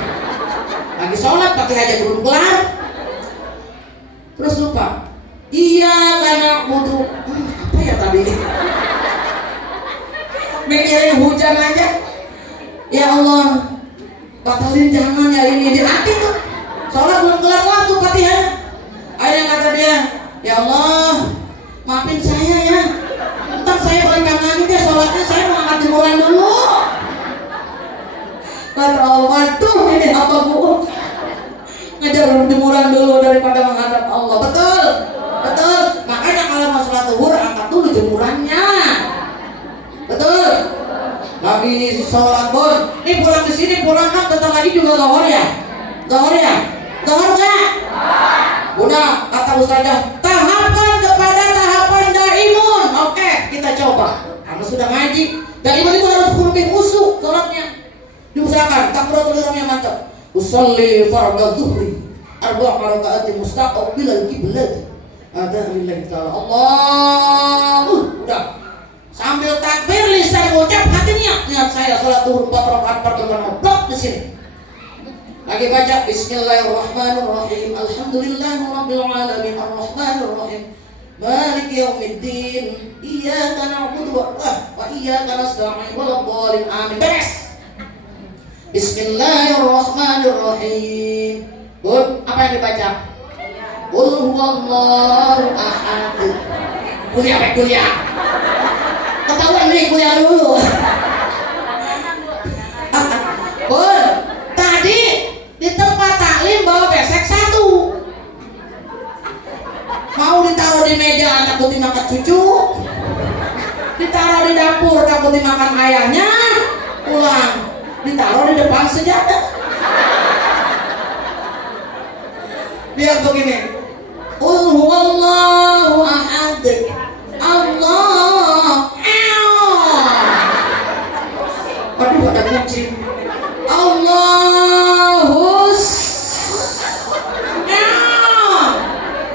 Lagi sholat pakai hajat belum kelar. Terus lupa. Iya karena butuh apa ya tadi ini? Mikirin hujan aja. Ya Allah, batalin jangan ya ini di hati tuh. Sholat belum kelar waktu Fatihah. Akhirnya kata dia, ya Allah, maafin saya ya. Ntar saya balikan lagi deh sholatnya, saya mau angkat jemuran dulu. Kata Allah, tuh ini apa bu? Ngejar jemuran dulu daripada menghadap Allah. Betul, betul. Makanya kalau mau sholat zuhur angkat dulu jemurannya. Betul. Lagi sholat bon, ini pulang ke sini pulang kan tetap lagi juga zuhur ya, zuhur ya, zuhur nggak? Udah kata ustazah, tahapan kepada tahapan daimun. Oke, kita coba. Karena sudah ngaji, daimun itu harus lebih usuk sholatnya. Diusahakan takbiratul ihramnya mantap. Usolli fardhu zuhri arba'a raka'atin mustaqbilan qiblat. Ada lillahi ta'ala. Allah. Udah. Sambil takbir lisan ucap hatinya niat saya salat zuhur 4 rakaat pertemuan oblak di sini. Lagi baca Bismillahirrahmanirrahim. Alhamdulillahirabbil alamin arrahmanirrahim. Maliki yaumiddin. Iyyaka na'budu wa iyyaka nasta'in. Waladdallin. Amin. Beres. Bismillahirrahmanirrahim. Apa yang dibaca? Qul huwallahu ahad. Kuliah. Ketahuan nih kuliah dulu. Bun, tadi di tempat taklim bawa besek 1. Mau ditaruh di meja takut dimakan cucu, ditaruh di dapur takut dimakan ayahnya, pulang ditaruh di depan sejadah. Biar begini. Qul huwallahu ahad. Allah. Aduh ada kucing. Allahus.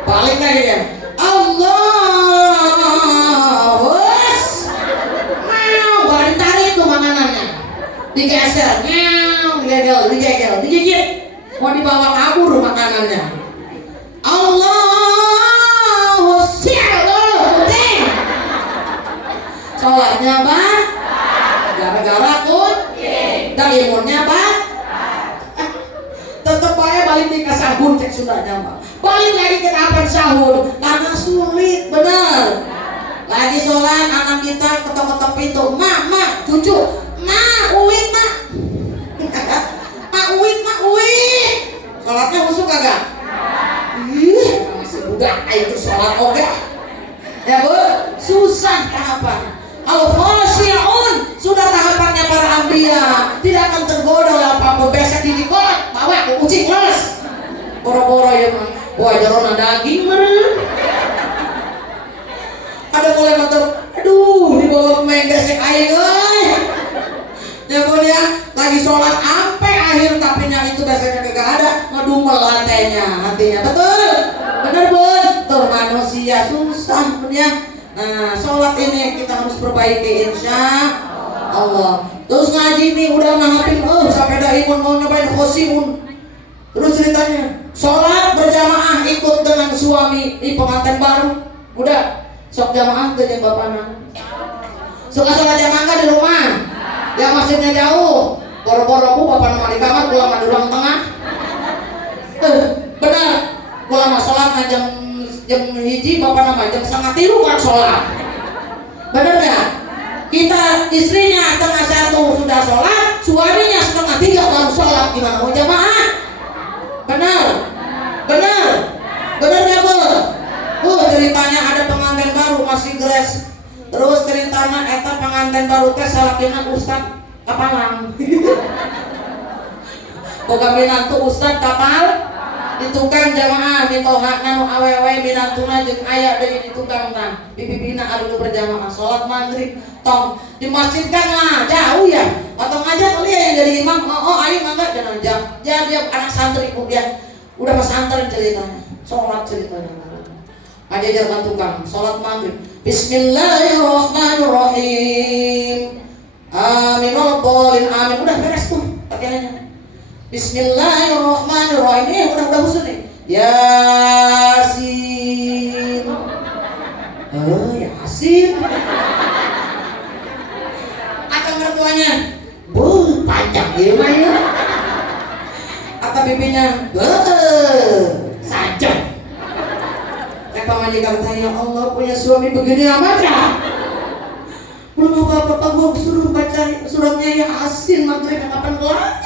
Balik lagi ya. Allahus. Balik tarik tuh makanannya. Digeser. Digigit. Mau dibawa kabur makanannya. Allahus. Sholatnya bang, gara-gara kucing, dan imunnya bang, tetep aja balik di sahur cek sudahnya bang, balik lagi ke kapan sahur, karena sulit bener. Lagi sholat anak kita ketok-ketok pintu, mak, cucu, uwit, uwit, sholatnya khusyuk kagak? Ih, masih budak itu sholat oke. Ya bu, susah tahapan. Kalau khosyi'un sudah tahapannya para anbiya, tidak akan tergoda oleh apapun. Besok dikot, bawa ke kucing kelas. Boro-boro ya mah, wah jarona daging mah. Ada mulai motor, aduh dibawa main besek air, ya bu ya, lagi sholat sampai akhir tapi yang itu beseknya kagak ada, ngedumel hatinya, betul, bener bun, tuh manusia susah bun ya. Nah, sholat ini kita harus perbaiki insya Allah. Terus ngaji nih udah ngahapin, sampai daimun mau nyobain khosimun. Terus ceritanya, sholat berjamaah ikut dengan suami di pengantin baru. Udah, sok jamaah ke yang bapaknya. Suka sholat jamaah kan di rumah? Yang masjidnya jauh. Boro-boro ku bapak nama di kamar, ulama di ruang tengah. Benar, ulama sholat jam hiji bapak nama jam 2:30 kan sholat. Bener gak? Kita istrinya 2:30 sudah sholat, suaminya 2:30 baru sholat. Gimana mau jamaah? Bener gak bu? Terus ceritana eta pengantin baru teh salakina Ustad kapalang. Boga minantu Ustad kapal di tukang jamaah mitoha nanu awewe minantuna jeung aya deui di tukang tah bibibina anu berjamaah salat maghrib tong di masjid kan lah jauh ya potong aja kali ya yang jadi imam. Oh ayo mangga jangan dia anak santri bu dia udah pesantren ceritanya salat ceritanya aja jalan tukang salat maghrib bismillahirrahmanirrahim amin bolin amin udah beres tuh pakaiannya. Bismillahirrahmanirrahim. Ini udah khusus nih. Yasin. Yasin. Akang mertuanya, bu panjang ya mah ya. Kata bibinya, sajam. Kata majikan saya, Allah punya suami begini amat ya. Belum apa-apa gua suruh baca suratnya Yasin maghrib kapan kelar?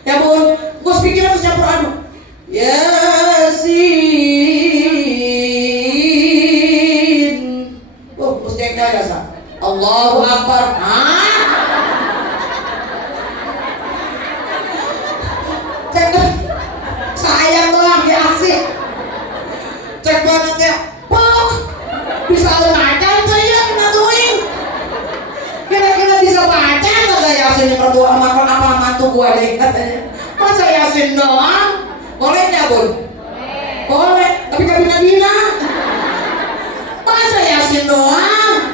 Ya bun, gue pikir harus campur aduk. Yasin. Mesti yang kaya sah. Allahu Akbar. Cek saya doang Yasin. Cek banget ya. Bisa aja saya ngatuin. Kira-kira bisa baca nggak Yasin yang berdoa sama apa mantu gua deh katanya. Masa Yasin doang? Boleh nggak bun? Boleh. Tapi nggak bilang. Masa Yasin doang?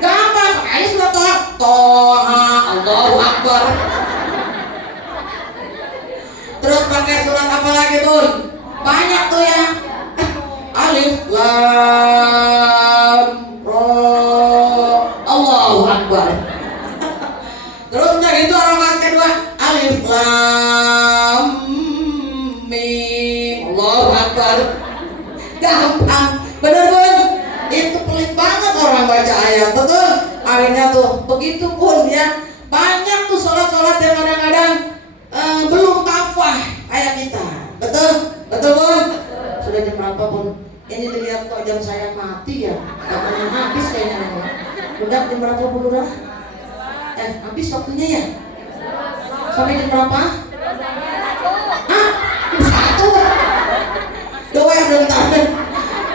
Gampang. Ayo sudah Toha. Allahu Akbar. Terus pakai surat apa lagi bun? Banyak tuh ya. Alif Lam Ra. Allahu Akbar. Terus udah gitu orang kedua Alif Lam Mim. Allahu Akbar. Gampang. Bener bun? Itu pelit banget orang baca ayat. Betul? Akhirnya tuh begitu pun ya. Banyak tuh sholat-sholat yang kadang-kadang belum kafah kayak kita. Betul? Betul bun? Sudah jam berapa bun? Ini dilihat kok jam saya mati ya. Gak pernah habis kayaknya. Udah jam berapa bun udah? Habis waktunya ya? Sampai jam berapa? Hah? Jam 1? Doa yang belum tahu.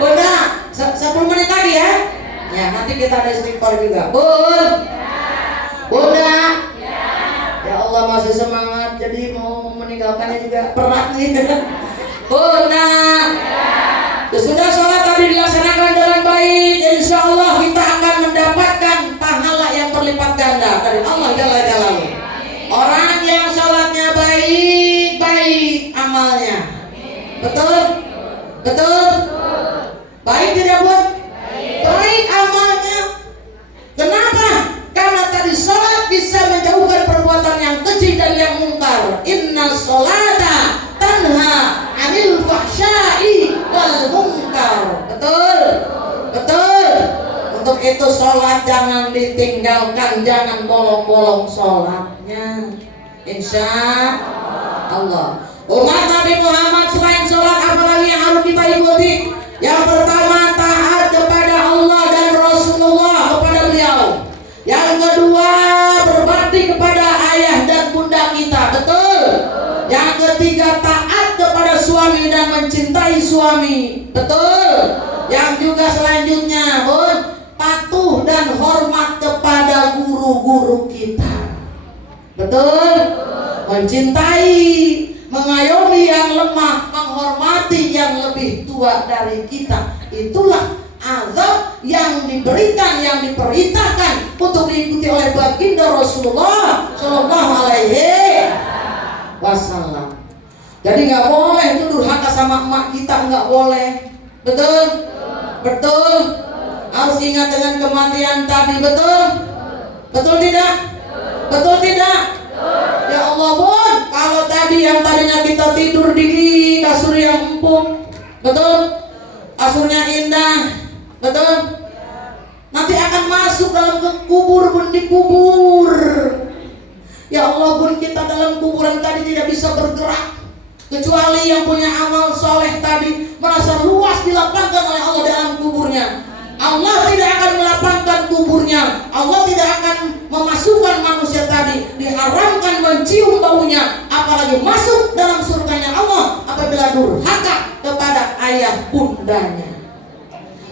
Udah 10 menit lagi ya? Ya nanti kita ada istighfar juga. Bun? Udah? Ya Allah masih semangat. Jadi mau meninggalkannya juga berat nih. Udah? Sudah sholat tadi dilaksanakan dengan baik, insya Allah kita akan mendapatkan pahala yang berlipat ganda dari Allah Jalla Jalaluhu. Orang yang sholatnya baik amalnya, betul? Betul? Baik tidak bun? Baik amalnya. Kenapa? Karena tadi sholat bisa menjauhkan perbuatan yang keji dan yang mungkar. Inna sholata tanha anil fahsyai wal munkar. Betul? Betul? Untuk itu sholat jangan ditinggalkan, jangan bolong-bolong sholatnya. Insya Allah. Umat Nabi Muhammad selain sholat apalagi yang harus kita ikuti? Yang pertama taat kepada Allah dan Rasulullah, kepada beliau. Yang kedua berbakti kepada ayah dan bunda kita. Betul? Yang ketiga taat kepada suami dan mencintai suami. Betul? Yang juga selanjutnya bun, patuh dan hormat kepada guru-guru kita. Betul? Mencintai, mengayomi yang lemah, menghormati yang lebih tua dari kita. Itulah azab yang diberikan, yang diperintahkan untuk diikuti oleh baginda Rasulullah Shallallahu Alaihi Wasallam. Jadi nggak boleh itu durhaka sama emak kita, nggak boleh. Betul? Betul? Harus ingat dengan kematian tadi. Betul? Betul tidak? Betul tidak? Ya Allah bun, kalau tadi yang tadinya kita tidur di kasur yang empuk, betul? Kasurnya indah, betul? Nanti akan masuk dalam kubur bun, dikubur. Ya Allah bun, kita dalam kuburan tadi tidak bisa bergerak, kecuali yang punya amal soleh tadi merasa luas dilapangkan oleh Allah dalam kuburnya. Allah tidak akan melapangkan kuburnya. Allah tidak akan memasukkan manusia tadi, diharamkan mencium baunya, apalagi masuk dalam surganya Allah apabila durhaka kepada ayah bundanya,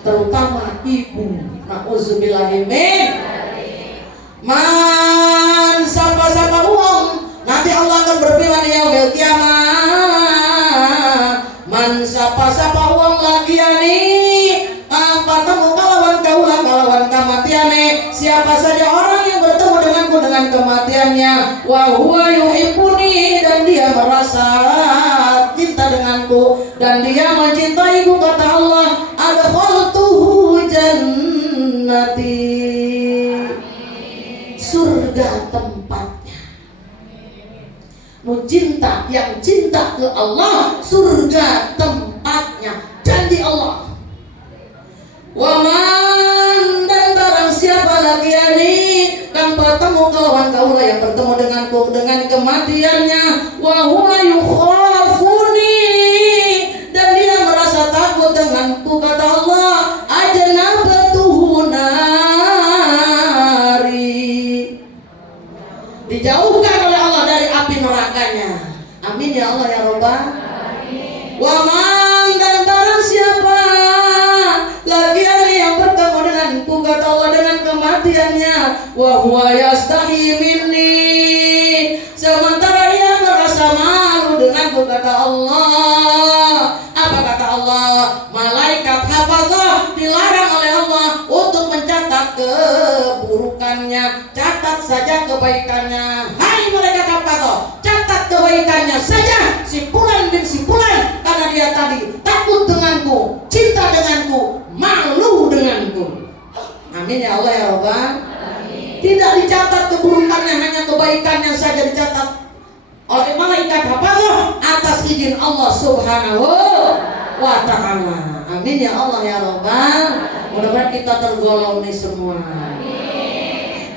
terutama ibu. Na'udzubillahimin. Man sapa-sapa uang, nanti Allah akan berfirman di yaumil kiamah, man sapa-sapa uang lagi ani patemu kalawan kaulah kalawan kematiane. Siapa saja orang yang bertemu denganku dengan kematiannya, wa huwa yuhibbuni, dan dia merasa cinta denganku dan dia mencintaiku, kata Allah, adkhaltuhu jannati, surga tempatnya. Cinta yang cinta ke Allah, surga tempatnya, janji Allah. Waman, dan barang siapa lagi ani kang bertemu kelawan kaulah yang bertemu denganku dengan kematiannya, wa huwa yukhafuni, dan dia merasa takut denganku, kata Allah, ajnabatuhu nari, dijauhkan oleh Allah dari api nerakanya. Amin ya Allah ya Rabbah. Waman, dan barang siapa lagi yang bertemu denganku, kata Allah, dengan kematiannya, wa huwa yastahi minni, sementara ia merasa malu denganku, kata Allah. Apa kata Allah? Malaikat hafazah dilarang oleh Allah untuk mencatat keburukannya, catat saja kebaikannya. Hai malaikat hafazah, catat kebaikannya saja, simpulan bin simpulan, karena dia tadi takut denganku, cinta denganku, malu denganku. Amin ya Allah ya Rabbah. Tidak dicatat keburukannya, hanya kebaikannya saja dicatat oleh malaikat hafazah atas izin Allah Subhanahu wa ta'ala. Amin ya Allah ya Rabbah. Mudah-mudahan kita tergolong nih semua.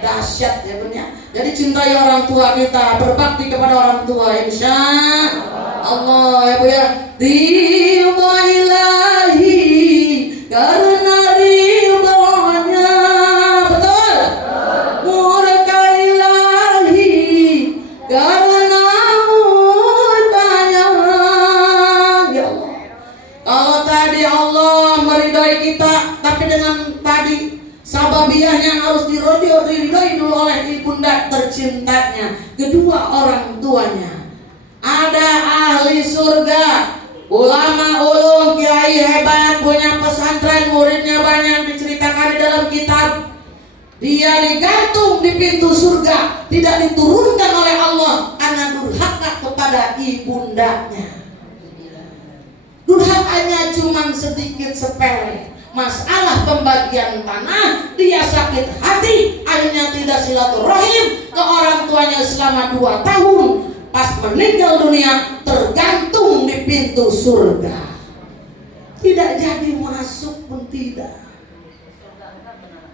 Dahsyat ya Bun ya. Jadi cintai orang tua kita, berbakti kepada orang tua, insya Allah ya Bu ya. Ridha ilahi, karena ridhonya, betul. Murka ilahi, karena murkanya. Ya Allah, kalau tadi Allah meridai kita, tapi dengan tadi sababiyahnya harus diridai dulu oleh ibunda tercintanya, kedua orang tuanya. Ada ahli surga, ulama ulung, kiai hebat, punya pesantren, muridnya banyak, diceritakan di dalam kitab. Dia digantung di pintu surga, tidak diturunkan oleh Allah karena durhaka kepada ibundanya. Durhakanya cuma sedikit sepele, masalah pembagian tanah, dia sakit hati, akhirnya tidak silaturahim ke orang tuanya selama 2 tahun. Pas meninggal dunia tergantung di pintu surga, tidak jadi masuk pun tidak.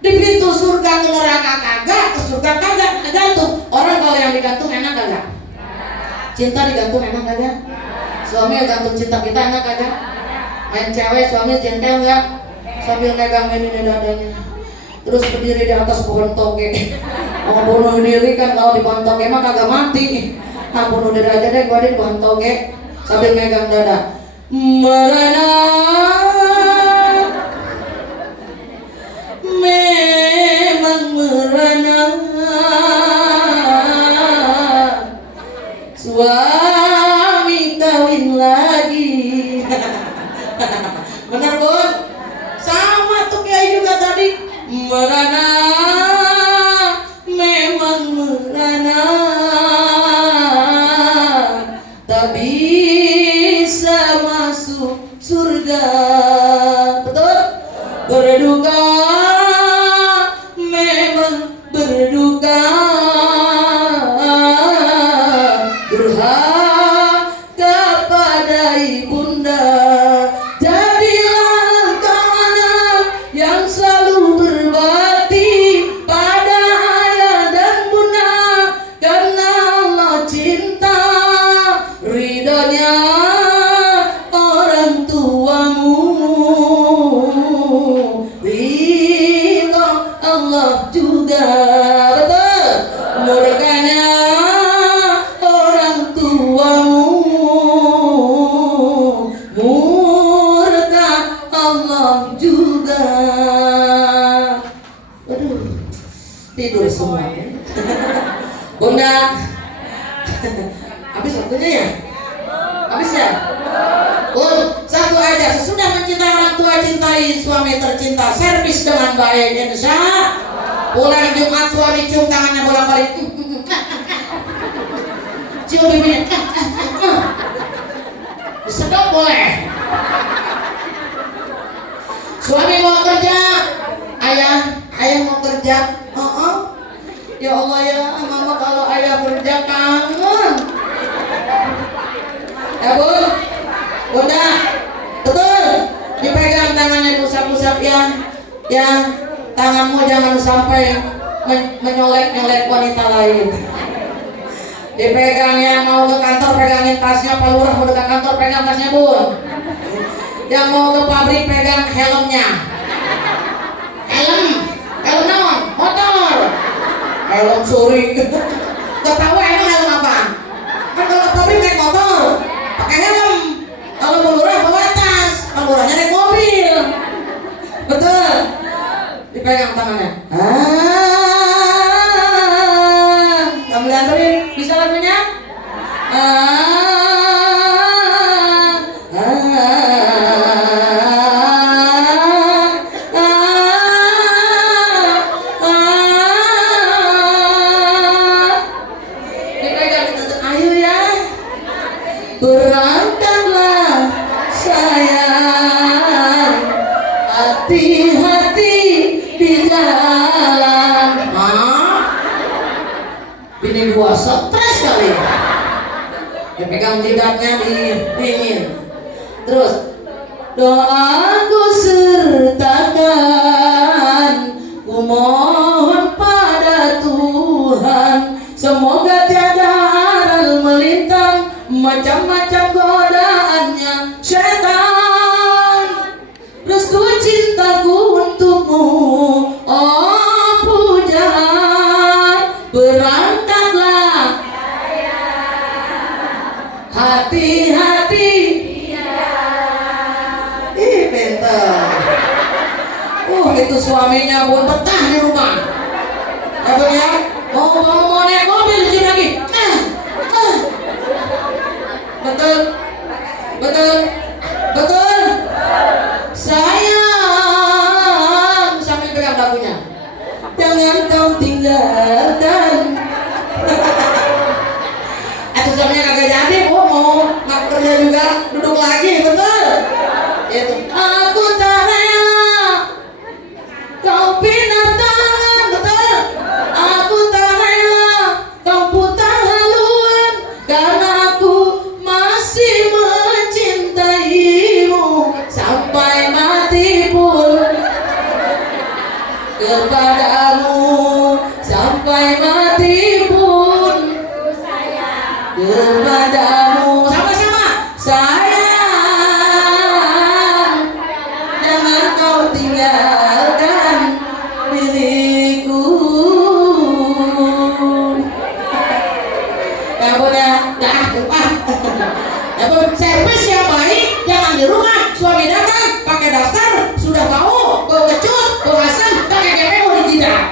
Di pintu surga ke neraka kagak, ke surga kagak, tergantung. Orang kalau yang digantung enak kagak? Cinta digantung enak kagak? Suami gantung cinta kita enak kagak? Main cewek suami centel enggak? Sambil megang ini dadanya, terus berdiri di atas pohon toge, mau bunuh diri kan. Kalau di pohon toge mah kagak mati. Nah, bunuh diri aja deh gua di pohon toge sambil megang dada. Merana memang merana, suami kawin lagi. Benar Bun? Sama tuh kiai juga tadi. Merana memang merana, tak bisa masuk surga. Betul? Berduka, memang berduka, durhaka pada ibunda. Jadilah kau anak yang selalu berbakti Allah juga. Betul. Murkanya orang tuamu, murka Allah juga. Aduh, tidur semua. Bunda, habis waktunya ya? Habis ya? Satu aja, sesudah mencintai orang tua, cintai suami tercinta. Servis dengan baik, insya. Pulang Jumat suami cium tangannya bolak-balik, cium bibirnya, disedot boleh. Suami mau kerja, ayah mau kerja. Ya Allah ya, mama kalau ayah kerja kangen. Ya bun, bunda, betul. Dipegang tangannya pusat-pusat ya, tanganmu jangan sampai menyolek-nyolek wanita lain. Dipegang, yang mau ke kantor pegangin tasnya, Pak Lurah mau ke kantor pegang tasnya bun. Yang mau ke pabrik pegang helmnya. Helm naon? Motor. Helm suri. Gak tahu emang helm apa? Kan kalau ke pabrik naik motor, pakai helm. Kalau Pak Lurah bawa tas, Pak Lurahnya naik mobil. Betul. Dipegang tangannya. Kamu lihat bisa lagunya? Dipegang, ayo ya, berangkatlah sayang, hati-hati di jalan. Bini gua stres kali. Dipegang jidatnya, dingin. Terus doaku sertakan, ku mohon pada Tuhan, semoga tiada aral melintang, macam-macam godaannya setan. Restu cintaku untukmu, oh pujaan, berangkatlah hati-hati. Ih, pintar. Itu suaminya pun betah di rumah. Apa ya? Mau naik mobil di sini lagi. Betul. Sayang, sambil pegang lagunya. Jangan kau tinggalkan. Itu suaminya kagak jadi, mau nggak kerja juga, duduk lagi, betul. Itu aku tak rela kau pindah tangan, betul. Aku tak rela kau putar haluan, karena aku masih mencintaimu sampai mati pun. Kepadamu sampai mati pun, kepadamu sama-sama sayang, jangan kau tinggalkan diriku. Ya udah, ya servis yang baik jangan di rumah. Suami datang pakai daster, sudah tahu bau kecut, bau asam, pakai GPO di jidat.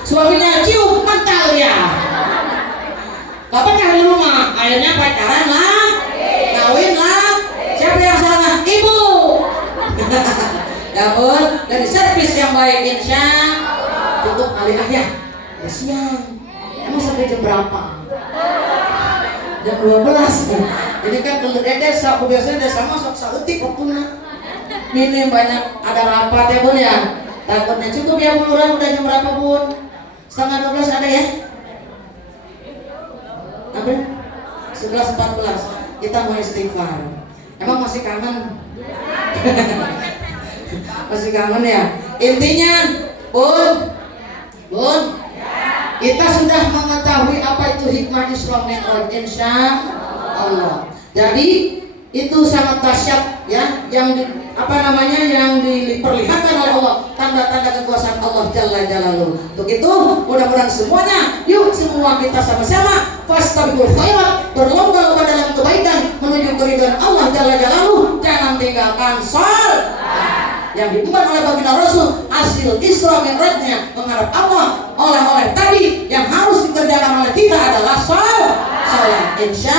Suaminya cium mental ya. Gak pernah di rumah, akhirnya pacaran lah, kawin lah. Siapa yang salah? Ibu. Ya pun, dari servis yang baik, insya tutup kali ya. Siang. Emang sampai jam berapa? Jam 12. Jadi kan kalau desa, biasanya desa masuk sautik waktunya. Minim banyak, ada rapat ya bun ya. Takutnya cukup ya bun, orang udah jam berapa bun? Setengah 12 ada ya? Apa? 11.14. Kita mau istighfar. Emang masih kangen? Masih kangen ya? Intinya, Bun, kita sudah mengetahui apa itu hikmah Isra Mi'raj, insya Allah. Jadi itu sangat dahsyat ya, yang diperlihatkan oleh Allah, tanda Jalla Jalaluhu. Untuk itu mudah-mudahan semuanya, yuk semua kita sama-sama fastabiqul khairat, berlomba-lomba dalam kebaikan menuju keridhaan Allah Jalla Jalaluhu. Jangan tinggalkan salat yang dibuat oleh baginda Rasul, hasil Isra Mi'rajnya menghadap Allah. Oleh-oleh tadi yang harus dikerjakan oleh kita adalah salat. Insya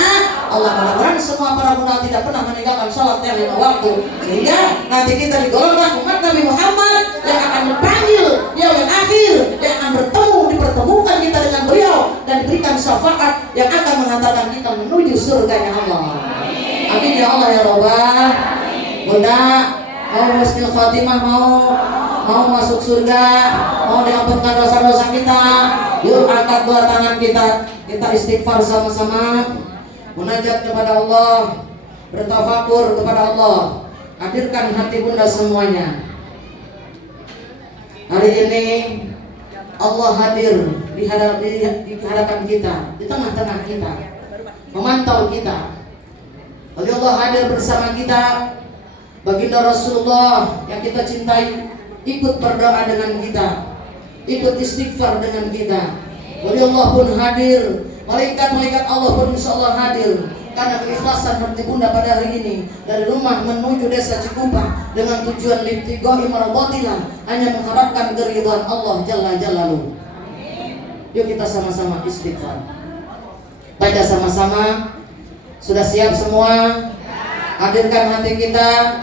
Allah mudah-mudahan semua para muda tidak pernah meninggalkan salat yang 5 waktu, sehingga nanti kita digolongkan umat Nabi Muhammad yang akan dipanggil yaumil akhir, yang akan dipertemukan kita dengan beliau dan diberikan syafaat yang akan mengantarkan kita menuju surganya Allah. Amin ya Allah ya Rabbal. Bunda mau husnul khatimah, mau masuk surga, mau diampunkan dosa-dosa kita, yuk angkat dua tangan kita istighfar sama-sama, munajat kepada Allah, bertafakur kepada Allah. Hadirkan hati bunda semuanya. Hari ini Allah hadir di hadapan kita, di tengah-tengah kita, memantau kita. Allah hadir bersama kita. Baginda Rasulullah yang kita cintai ikut berdoa dengan kita, ikut istighfar dengan kita. Wali Allah pun hadir, malaikat-malaikat Allah pun insya Allah hadir. Karena keikhlasan hati bunda pada hari ini, dari rumah menuju desa Cikupa dengan tujuan libtigohi maradatillah, hanya mengharapkan keridhaan Allah Jalla Jalaluhu. Yuk kita sama-sama istighfar. Baca sama-sama. Sudah siap semua? Hadirkan hati kita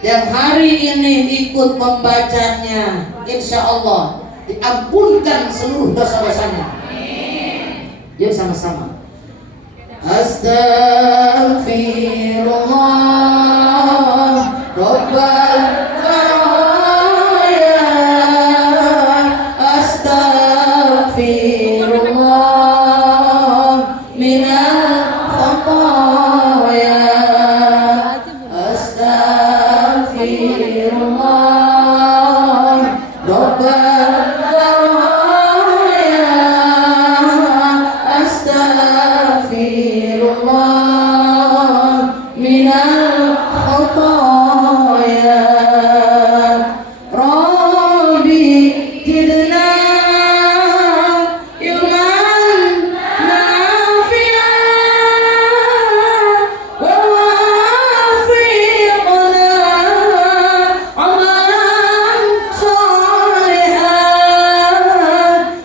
yang hari ini ikut membacanya, insya Allah diampunkan seluruh dosa-dosanya. Yuk sama-sama. Astaghfirullah Rabbal baraya, astaghfirullah minal khataya, astaghfirullah Rabbal baraya, astaghfirullah minal khataya. Rabbi zidna ilman nafi'an wa wafiqna amalan salihan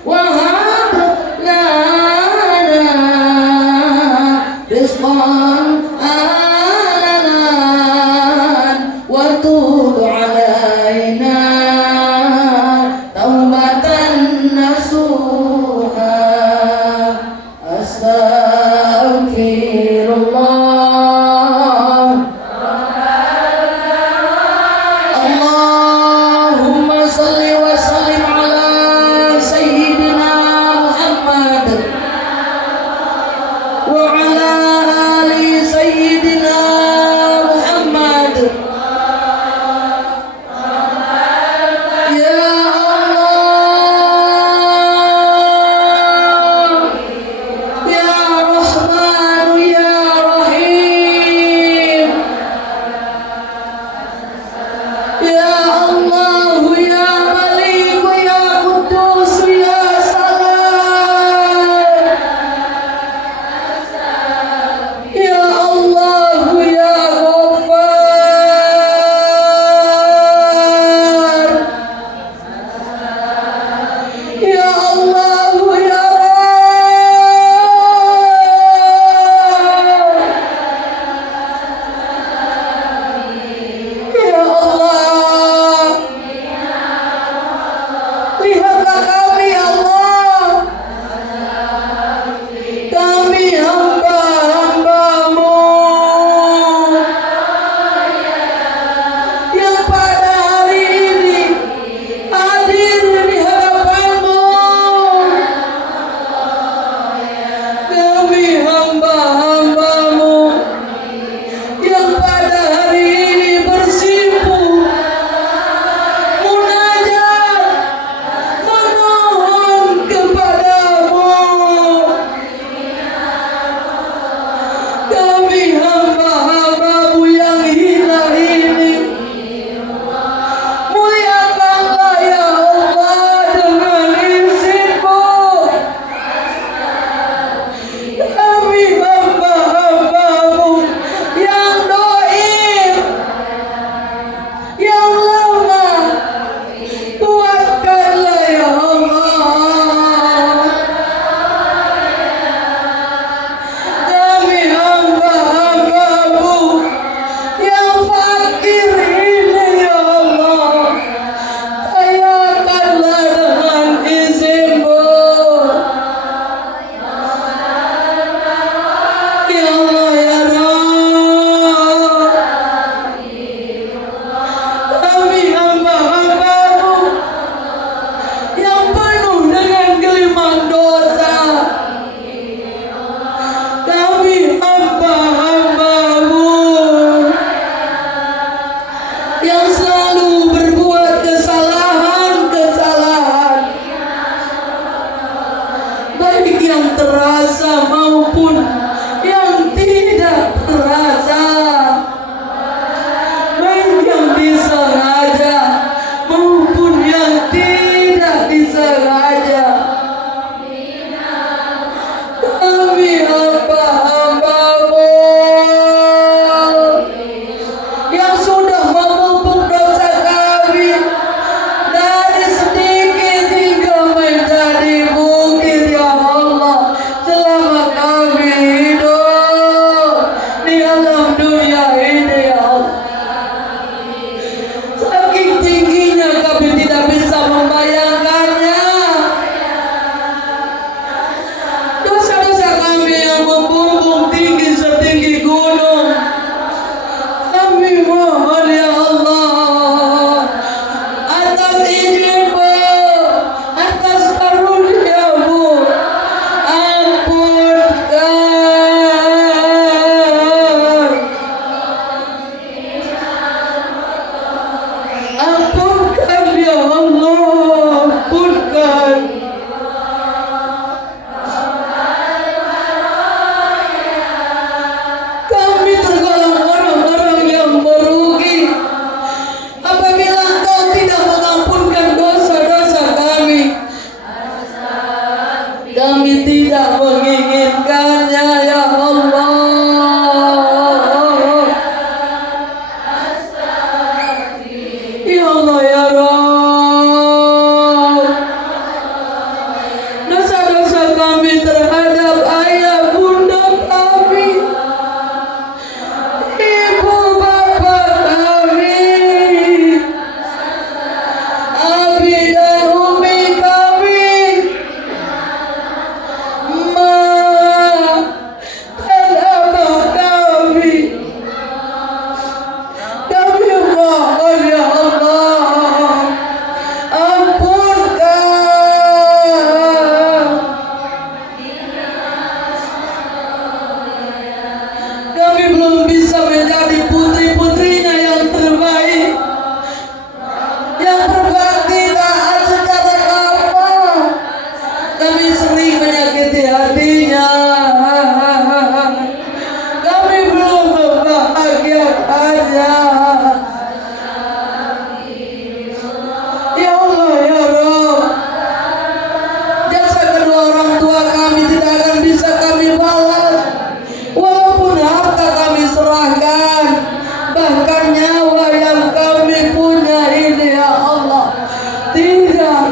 wa hab lana rizqan halalan wa tub alaina taubat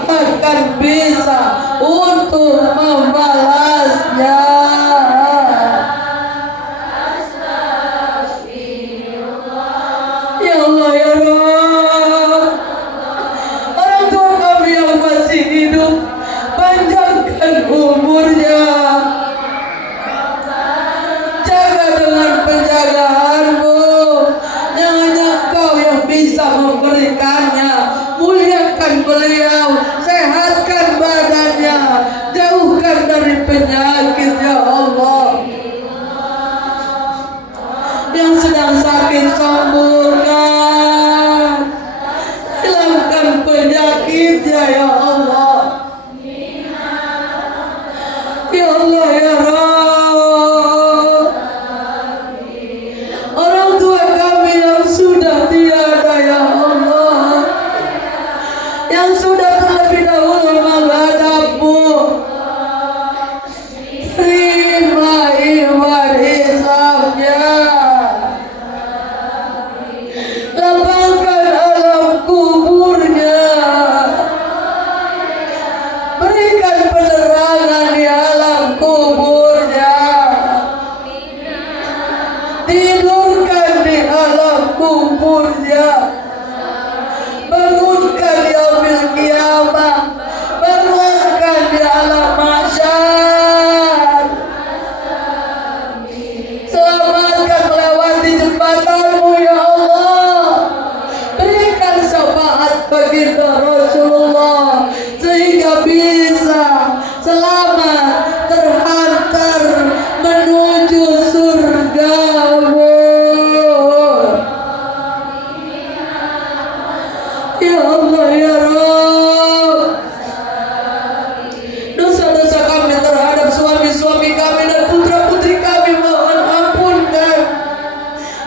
akan bisa untuk membalasnya. Ya Allah ya Rabb, orang tua kami yang masih hidup, panjangkan umurnya, jaga dengan penjagaanmu, hanya Kau yang bisa memberikannya. Muliakan beliau, sehatkan badannya, jauhkan dari penyakit ya Allah. Yang sedang sakit sembuhkan, hilangkan penyakitnya ya Allah. Ya Allah ya Rabb, orang tua kami yang sudah tiada ya Allah, yang sudah terlebih dahulu menghadap-Mu, terima iman Islamnya, lapangkan alam kuburnya, berikan penerangan di alam kuburnya, tidurkan di alam kuburnya, bangunkan di yaumil kiamah, bangunkan di alam mahsyar, selamatkan melewati jembatan-Mu ya Allah, berikan syafaat baginda Rasulullah sehingga bisa selamat terhantar menuju surga-Mu. Ya Allah ya Rabb, dosa-dosa kami terhadap suami-suami kami dan putra-putri kami mohon ampunkan.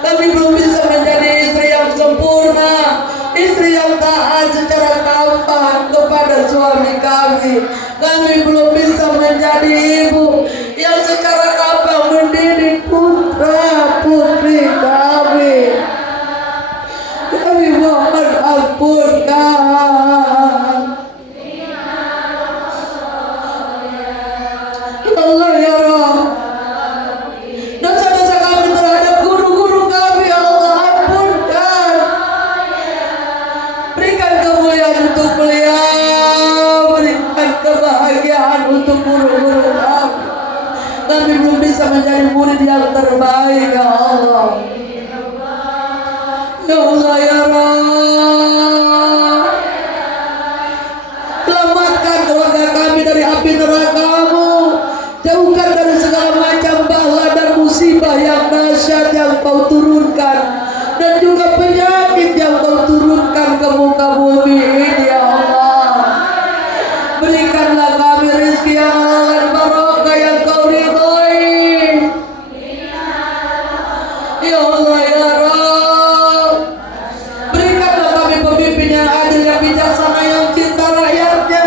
Kami belum bisa menjadi istri yang sempurna, istri yang taat secara kafah kepada suami kami. Kami belum bisa menjadi ibu yang secara kafah mendidik putra-putri kami. Kami mohon ampunkan. Ya Allah ya Rabb, dosa-dosa kami terhadap guru-guru kami ya Allah ampunkan. Berikan kemuliaan untuk beliau, berikan kebahagiaan untuk guru-guru kami. Kami belum bisa menjadi murid yang terbaik ya Allah. Ya Allah ya Rabb, selamatkan keluarga kami dari api neraka-Mu, jauhkan dari segala macam bala dan musibah yang dahsyat yang Kau turunkan, dan juga penyakit yang Kau turunkan ke muka bumi ini ya Allah. Berikanlah kami rezeki yang halal dan barokah yang Kau ridhoi. Ya Allah ya Rabb, berikanlah kami pemimpin yang adil, yang bijaksana, yang cinta rakyatnya.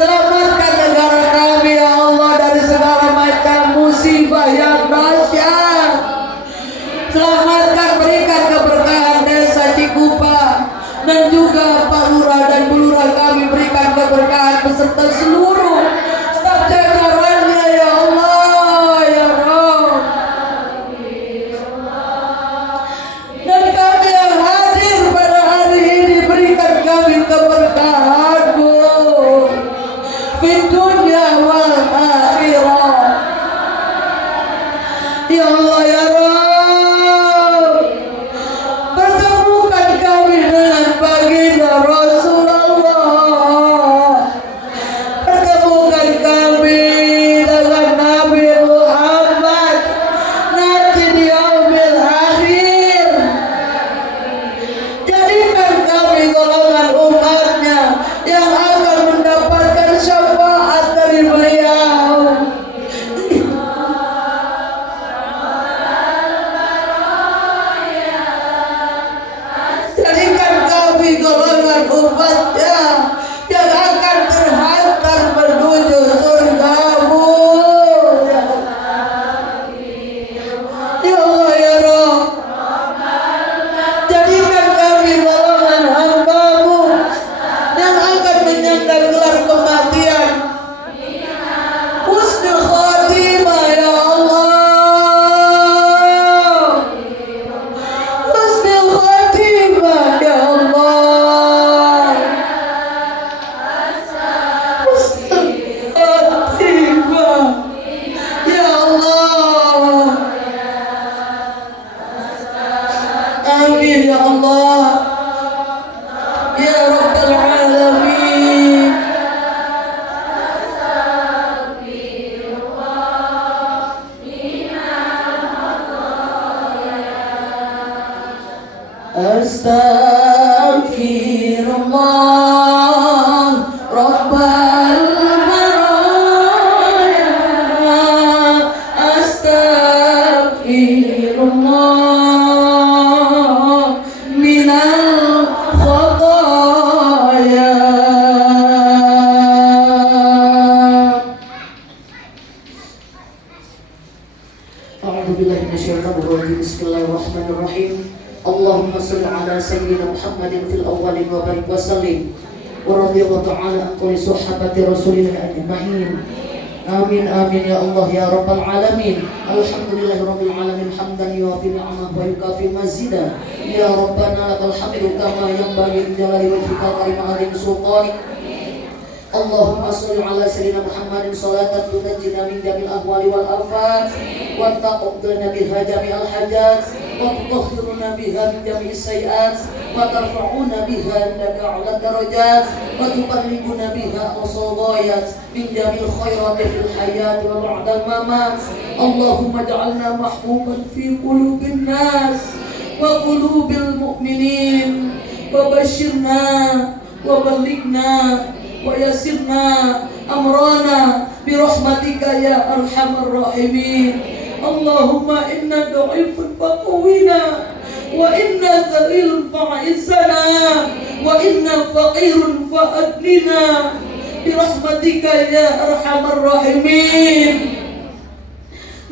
Selamatkan negara kami ya Allah dari segala macam musibah yang dahsyat. Selamatkan, berikan keberkahan desa Cikupa dan juga Pak Lurah dan Bu Lurah kami, berikan keberkahan beserta seluruh staf jajarannya ya Allah ya Rabb. Dan kami yang hadir pada hari ini, berikan kami keberkahan-Mu fid dunya wal akhirah. Ya Allah ya Rabb, pertemukan kami dengan baginda Rasulullah, الشيطان الرجيم. بسم الله الرحمن الرحيم. اللهم صل على سيدنا محمد في الأولين وبارك وسلم ورضي الله تعالى عن كل صحابة رسول الله أجمعين. آمين آمين يا الله يا رب العالمين. الحمد لله رب العالمين حمدا يوافي نعمه ويكافي مزيدا. يا ربنا لك الحمد كما ينبغي لجلال وجهك الكريم عظيم سلطانك. اللهم صل على سيدنا محمد صلاة تنجينا من جميع الأهوال والآفات وتقضينا بها جميع الحاجات وتطهرنا بها من جميع السيئات وترفعنا بها عندك أعلى الدرجات وتبلغنا بها أقصى الغايات من جميع الخيرات في الحياة وبعد الممات. اللهم اجعلنا محبوبا في قلوب الناس وقلوب المؤمنين وبشرنا وبلغنا ويسرنا أمرنا برحمتك يا أرحم الراحمين. اللهم إنا ضعيف فقونا وإنا ذليل فأعزنا وإنا فقير فأغننا برحمتك يا أرحم الراحمين.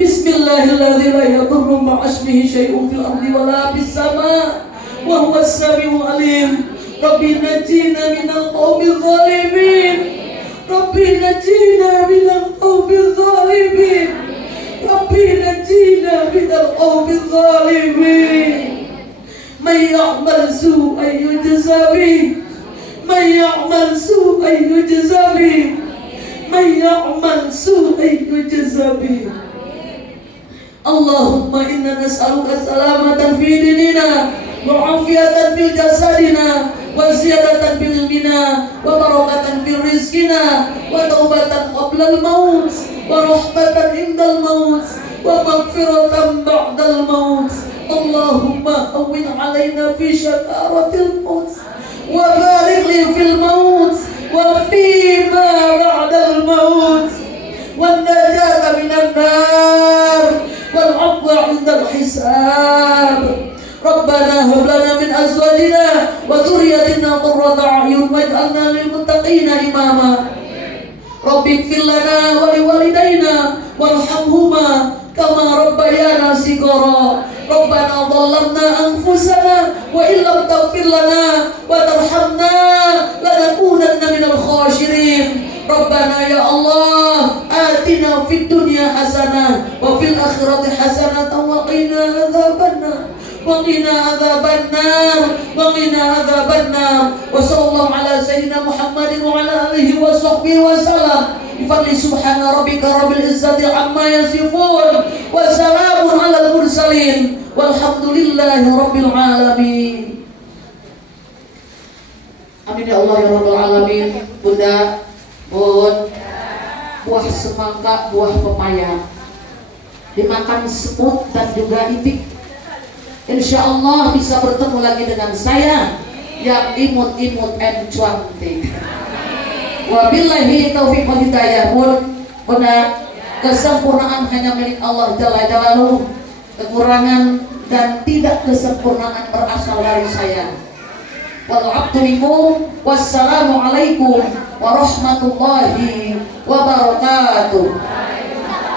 بسم الله الذي لا يضر مع اسمه شيء في الأرض ولا في السماء وهو السميع العليم. ربي نجينا من القوم الظالمين. ربي نجينا من القوم الظالمين. ربي نجينا من القوم الظالمين. من يعمل سوءا يجزى به. من يعمل سوءا يجزى به. من يعمل سوءا يجزى به. اللهم إنا نسألك السلامة في ديننا وعافية في جسدنا وزيادة في علمنا وبركة في رزقنا وتوبة قبل الموت ورحمة عند الموت ومغفرة بعد الموت. اللهم هون علينا في شكارة الموت وبارك لي في الموت وفيما بعد الموت والنجاة من النار والعفو عند الحساب. ربنا هب لنا من أزواجنا وذريتنا قرة أعين واجعلنا للمتقين إماما. رب اغفر لنا ولوالدينا وارحمهما كما ربيانا صغارا. ربنا ظلمنا أنفسنا وإن لم تغفر لنا وترحمنا لنكونن من الخاسرين. ربنا يا الله آتنا في الدنيا حسنة وفي الآخرة حسنة وقنا عذاب النار وقنا عذاب النار وقنا عذاب النار. وصلى الله على سيدنا محمد وعلى آله وصحبه وسلم بفضل سبحان ربك رب العزة عما يصفون وسلام على المرسلين والحمد لله رب العالمين. Amin ya Allah ya Rabbal Alamin. Bunda, Bun, buah semangka, buah pepaya dimakan semut dan juga itik, insya Allah bisa bertemu lagi dengan saya yang imut-imut and cantik. Wabillahi taufiq wal hidayah. Bunda, kesempurnaan hanya milik Allah Jalla Jalaluhu. Kekurangan dan tidak kesempurnaan berasal dari saya. Wassalamualaikum warahmatullahi wabarakatuh.